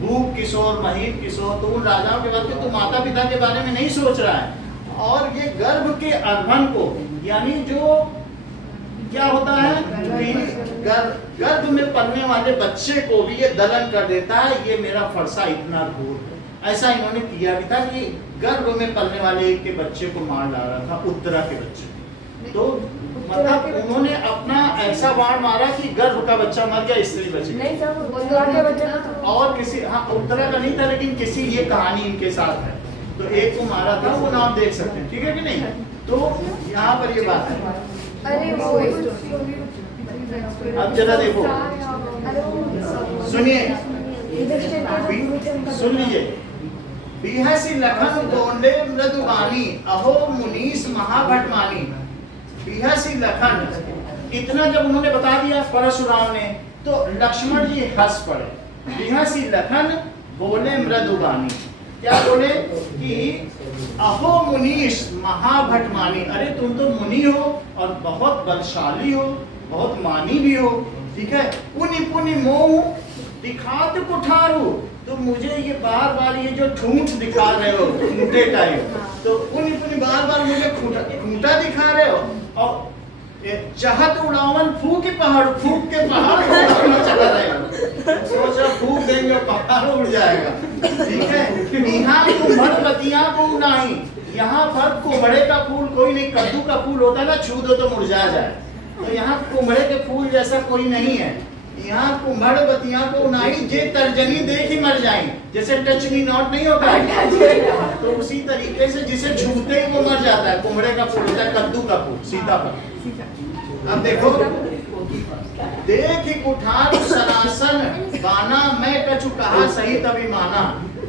भूप किशोर, महीप किशोर, तो उन राजाओं के बारे में तो माता पिता के बारे में नहीं सोच रहा है। और ये गर्भ के अर्भन को, यानी जो क्या होता है कि गर्भ में पलने वाले बच्चे को भी ये दलन कर देता है। ये मेरा फरसा इतना घोर है, ऐसा इन्होंने किया भी था कि गर्भ में पलने वाले एक के बच्चे को मार डाला था, उत्तरा के बच्चे। तो मतलब उन्होंने अपना ऐसा बाण मारा कि गर्भ का बच्चा मर गया, स्त्री बच गई। नहीं सर, उत्तरा के बच्चे और किसी, हाँ उत्तरा का नहीं था, लेकिन किसी ये कहानी इनके साथ है, तो एक को मारा था, वो नाम देख सकते हैं, ठीक है कि नहीं। तो यहाँ पर ये बात है। अरे वो अब जरा देखो, सुनिए, सुन लीजिए। बिहसी लखन गोंडे मृदुवानी, अहो मुनीस महाभटमानी। बिहसी लखन, इतना जब उन्होंने बता दिया परशुराम ने, तो लक्ष्मण जी हंस पड़े। बिहसी लखन बोले मृदुवानी, क्या बोले कि अहो मुनीश महाभटमानी, अरे तुम तो मुनि हो और बहुत बलशाली हो, बहुत मानी भी हो, ठीक है। पुनि पुनि मोह दिखात कुठारू, तो मुझे ये बार बार ये जो ठूंठ दिखा रहे हो, खूंटे टाइप, तो पुनि पुनि बार बार मुझे खूंटा दिखा रहे हो, और चाहत उड़ावन फूक के पहाड़ उड़ाना चाह रहे हो। सोच रहा फूक देंगे पहाड़ उड़ जाएगा, ठीक है। यहाँ कुम्भड़ पतियां को नहीं, यहाँ पर कुम्भड़े का फूल कोई नहीं, कद्दू का फूल होता है ना, छू दो तो मुरझा जाए, तो यहाँ कुम्भड़े के फूल जैसा कोई नहीं है। यहाँ कुम्भड़ बतियां को नहीं, जे तर्जनी देख ही मर जाए, जैसे टच मी नॉट नहीं होता है, तो उसी तरीके से जिसे छूते ही वो मर जाता है। कुम्भड़े का फूल होता है कद्दू का फूल, सीताफल। अब देखो, देख कुठार सरासन बाना, मैं कछु कहा सही तभी माना।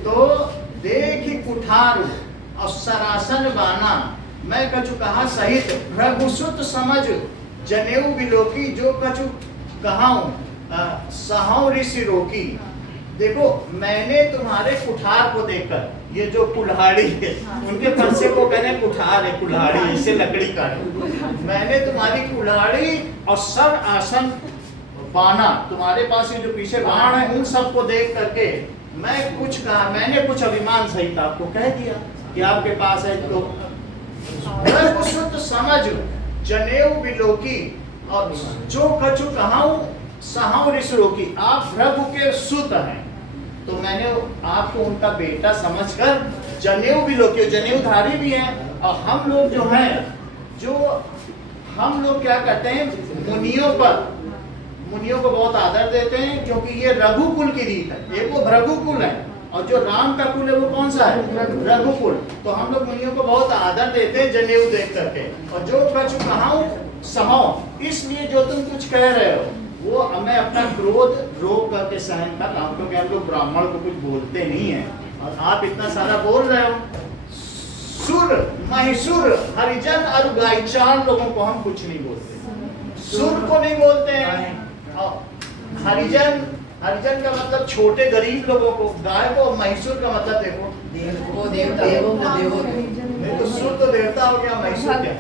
तो देख कुठार और सरासन बाना, मैं कछु कहा सहित, रघुसुत समझ जनेऊ बिलोकी, जो कछु कहाऊं सहाऊ ऋषि रोकी। देखो, मैंने तुम्हारे कुठार को देखकर, ये जो कुल्हाड़ी है, उनके फरसे को कहने कुठार है, कुल्हाड़ी इससे लकड़ी का है। मैंने तुम्हारी कुल्हाड़ी और सब आसन बाना, तुम्हारे पास ये जो पीछे बाण है, उन सबको देख करके मैं कुछ कहा, मैंने कुछ अभिमान सहित आपको कह दिया कि आपके पास है तो रघु सुत समझ जनेऊ बिलोकी और जो कछु कहाऊं सहाऊ ऋषि रोकी। आप रघु के सुत हैं तो मैंने आपको उनका बेटा समझकर जनेऊ बिलोकी, जनेऊधारी भी हैं। और हम लोग जो हैं, जो हम लोग क्या करते हैं, मुनियों को बहुत आदर देते हैं, क्योंकि ये रघुकुल की रीत है। एक वो भृगुकुल है और जो राम का कुल है वो कौन सा है, रघुकुल। तो हम लोग मुनियों को बहुत आदर देते हैं जनेऊ देख करके। और जो कछु कहाऊं सहाओ, इसलिए जो तुम कुछ कह रहे हो वो मैं अपना क्रोध रोक करके सहन कर रहा हूं, क्योंकि हम लोग ब्राह्मण को कुछ बोलते नहीं है और आप इतना सारा बोल रहे हो। सुर महिसुर हरिजन और गाय, 4 लोगों को हम कुछ नहीं बोलते। सुर को नहीं बोलते हैं, और हरिजन का मतलब छोटे गरीब लोगों को, गाय को, महिसुर का मतलब देखो नहीं तो सुर तो देवता हो गया, महिसुर क्या,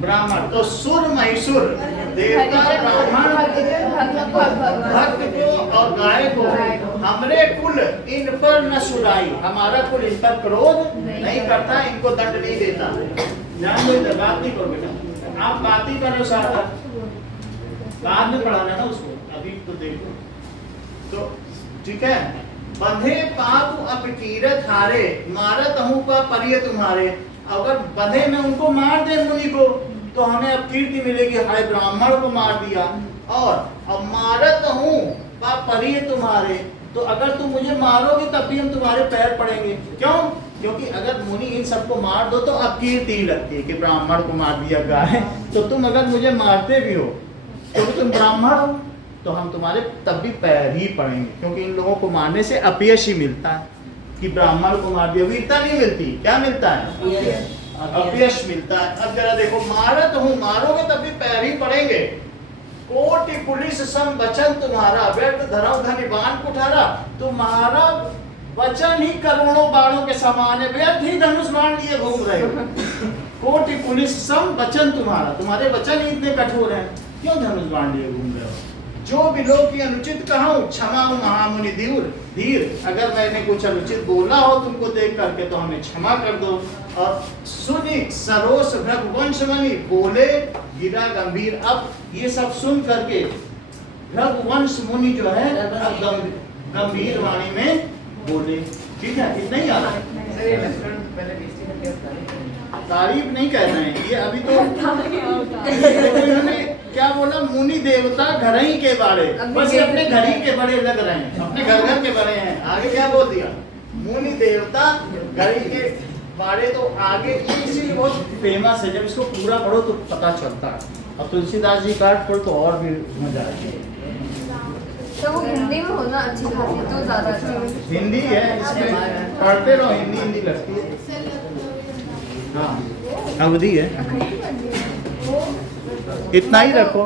ब्राह्मण। तो सुर महिसुर देवता ब्राह्मण भक्त को और गाय को, हमरे कुल इन पर न सुराई, हमारा कुल इन पर क्रोध नहीं करता, इनको दंड नहीं देता। ध्यान दो, बात नहीं करो बेटा, आप बात ही करो सारा, बाद में पढ़ाना ना उसको, अभी तो देखो। तो ठीक है, बंधे पाप अपकीरत हारे, मारत हूँ का परिय तुम्हारे। अगर बंधे में उनको मार दे मुनि को तो हमें अब कीर्ति मिलेगी, हाय ब्राह्मण को मार दिया। और अब मारत हूँ का परिय तुम्हारे, तो अगर तुम मुझे मारोगे तब भी हम तुम्हारे पैर पड़ेंगे। क्यों? क्योंकि अगर मुनि इन सबको मार दो तो अब कीर्ति लगती है कि ब्राह्मण को मार दिया गाय। तो तुम अगर मुझे मारते भी हो तो तुम ब्राह्मण हो तो हम तुम्हारे तब भी पैर ही पड़ेंगे, क्योंकि इन लोगों को मारने से अपयश ही मिलता है कि ब्राह्मण को मार दिया, वीरता नहीं मिलती। क्या मिलता है? अपयश मिलता है। अब जरा देखो, मारत हूँ, मारोगे तब भी पैर ही पड़ेंगे। कोटि पुलिस सम वचन तुम्हारा, व्यर्थ धरम धनिवान कुठारा। तुम्हारा वचन ही करोड़ों बाणों के समान है, व्यर्थ ही धनुष बाण लिए घूम रहे हो। कोटि पुलिस सम वचन तुम्हारा, तुम्हारे वचन ही इतने कठोर हैं, क्यों धनुष बाण लिए घूम रहे हो? जो भी लोग की अनुचित कहूँ क्षमा महामुनि धीर, अगर मैंने कुछ अनुचित बोला हो तुमको देख करके तो हमें क्षमा कर दो। और सुनी सरोस रघुवंश मणि, बोले गिरा गंभीर। अब ये सब सुन करके रघुवंश मुनि जो है गंभीर वाणी में बोले। ठीक है, इतना ही याद है, तारीफ नहीं कर रहे हैं ये अभी तो। इन्होंने क्या बोला, मुनि देवता घर ही के बारे, बस ये अपने घर ही के बड़े लग रहे हैं, अपने घर के बड़े हैं। आगे क्या बोल दिया, मुनि देवता घर ही के बारे। तो आगे इसीलिए बहुत फेमस है, जब इसको पूरा पढ़ो तो पता चलता है। और तुलसीदास जी का पढ़ो तो और भी मजा आएगा। तो वो हिंदी में होना अच्छी खासी तो ज्यादा अच्छा है। हिंदी है, इसमें पढ़ते रहो, हिंदी लगती है। हाँ, अवधि है, इतना ही रखो।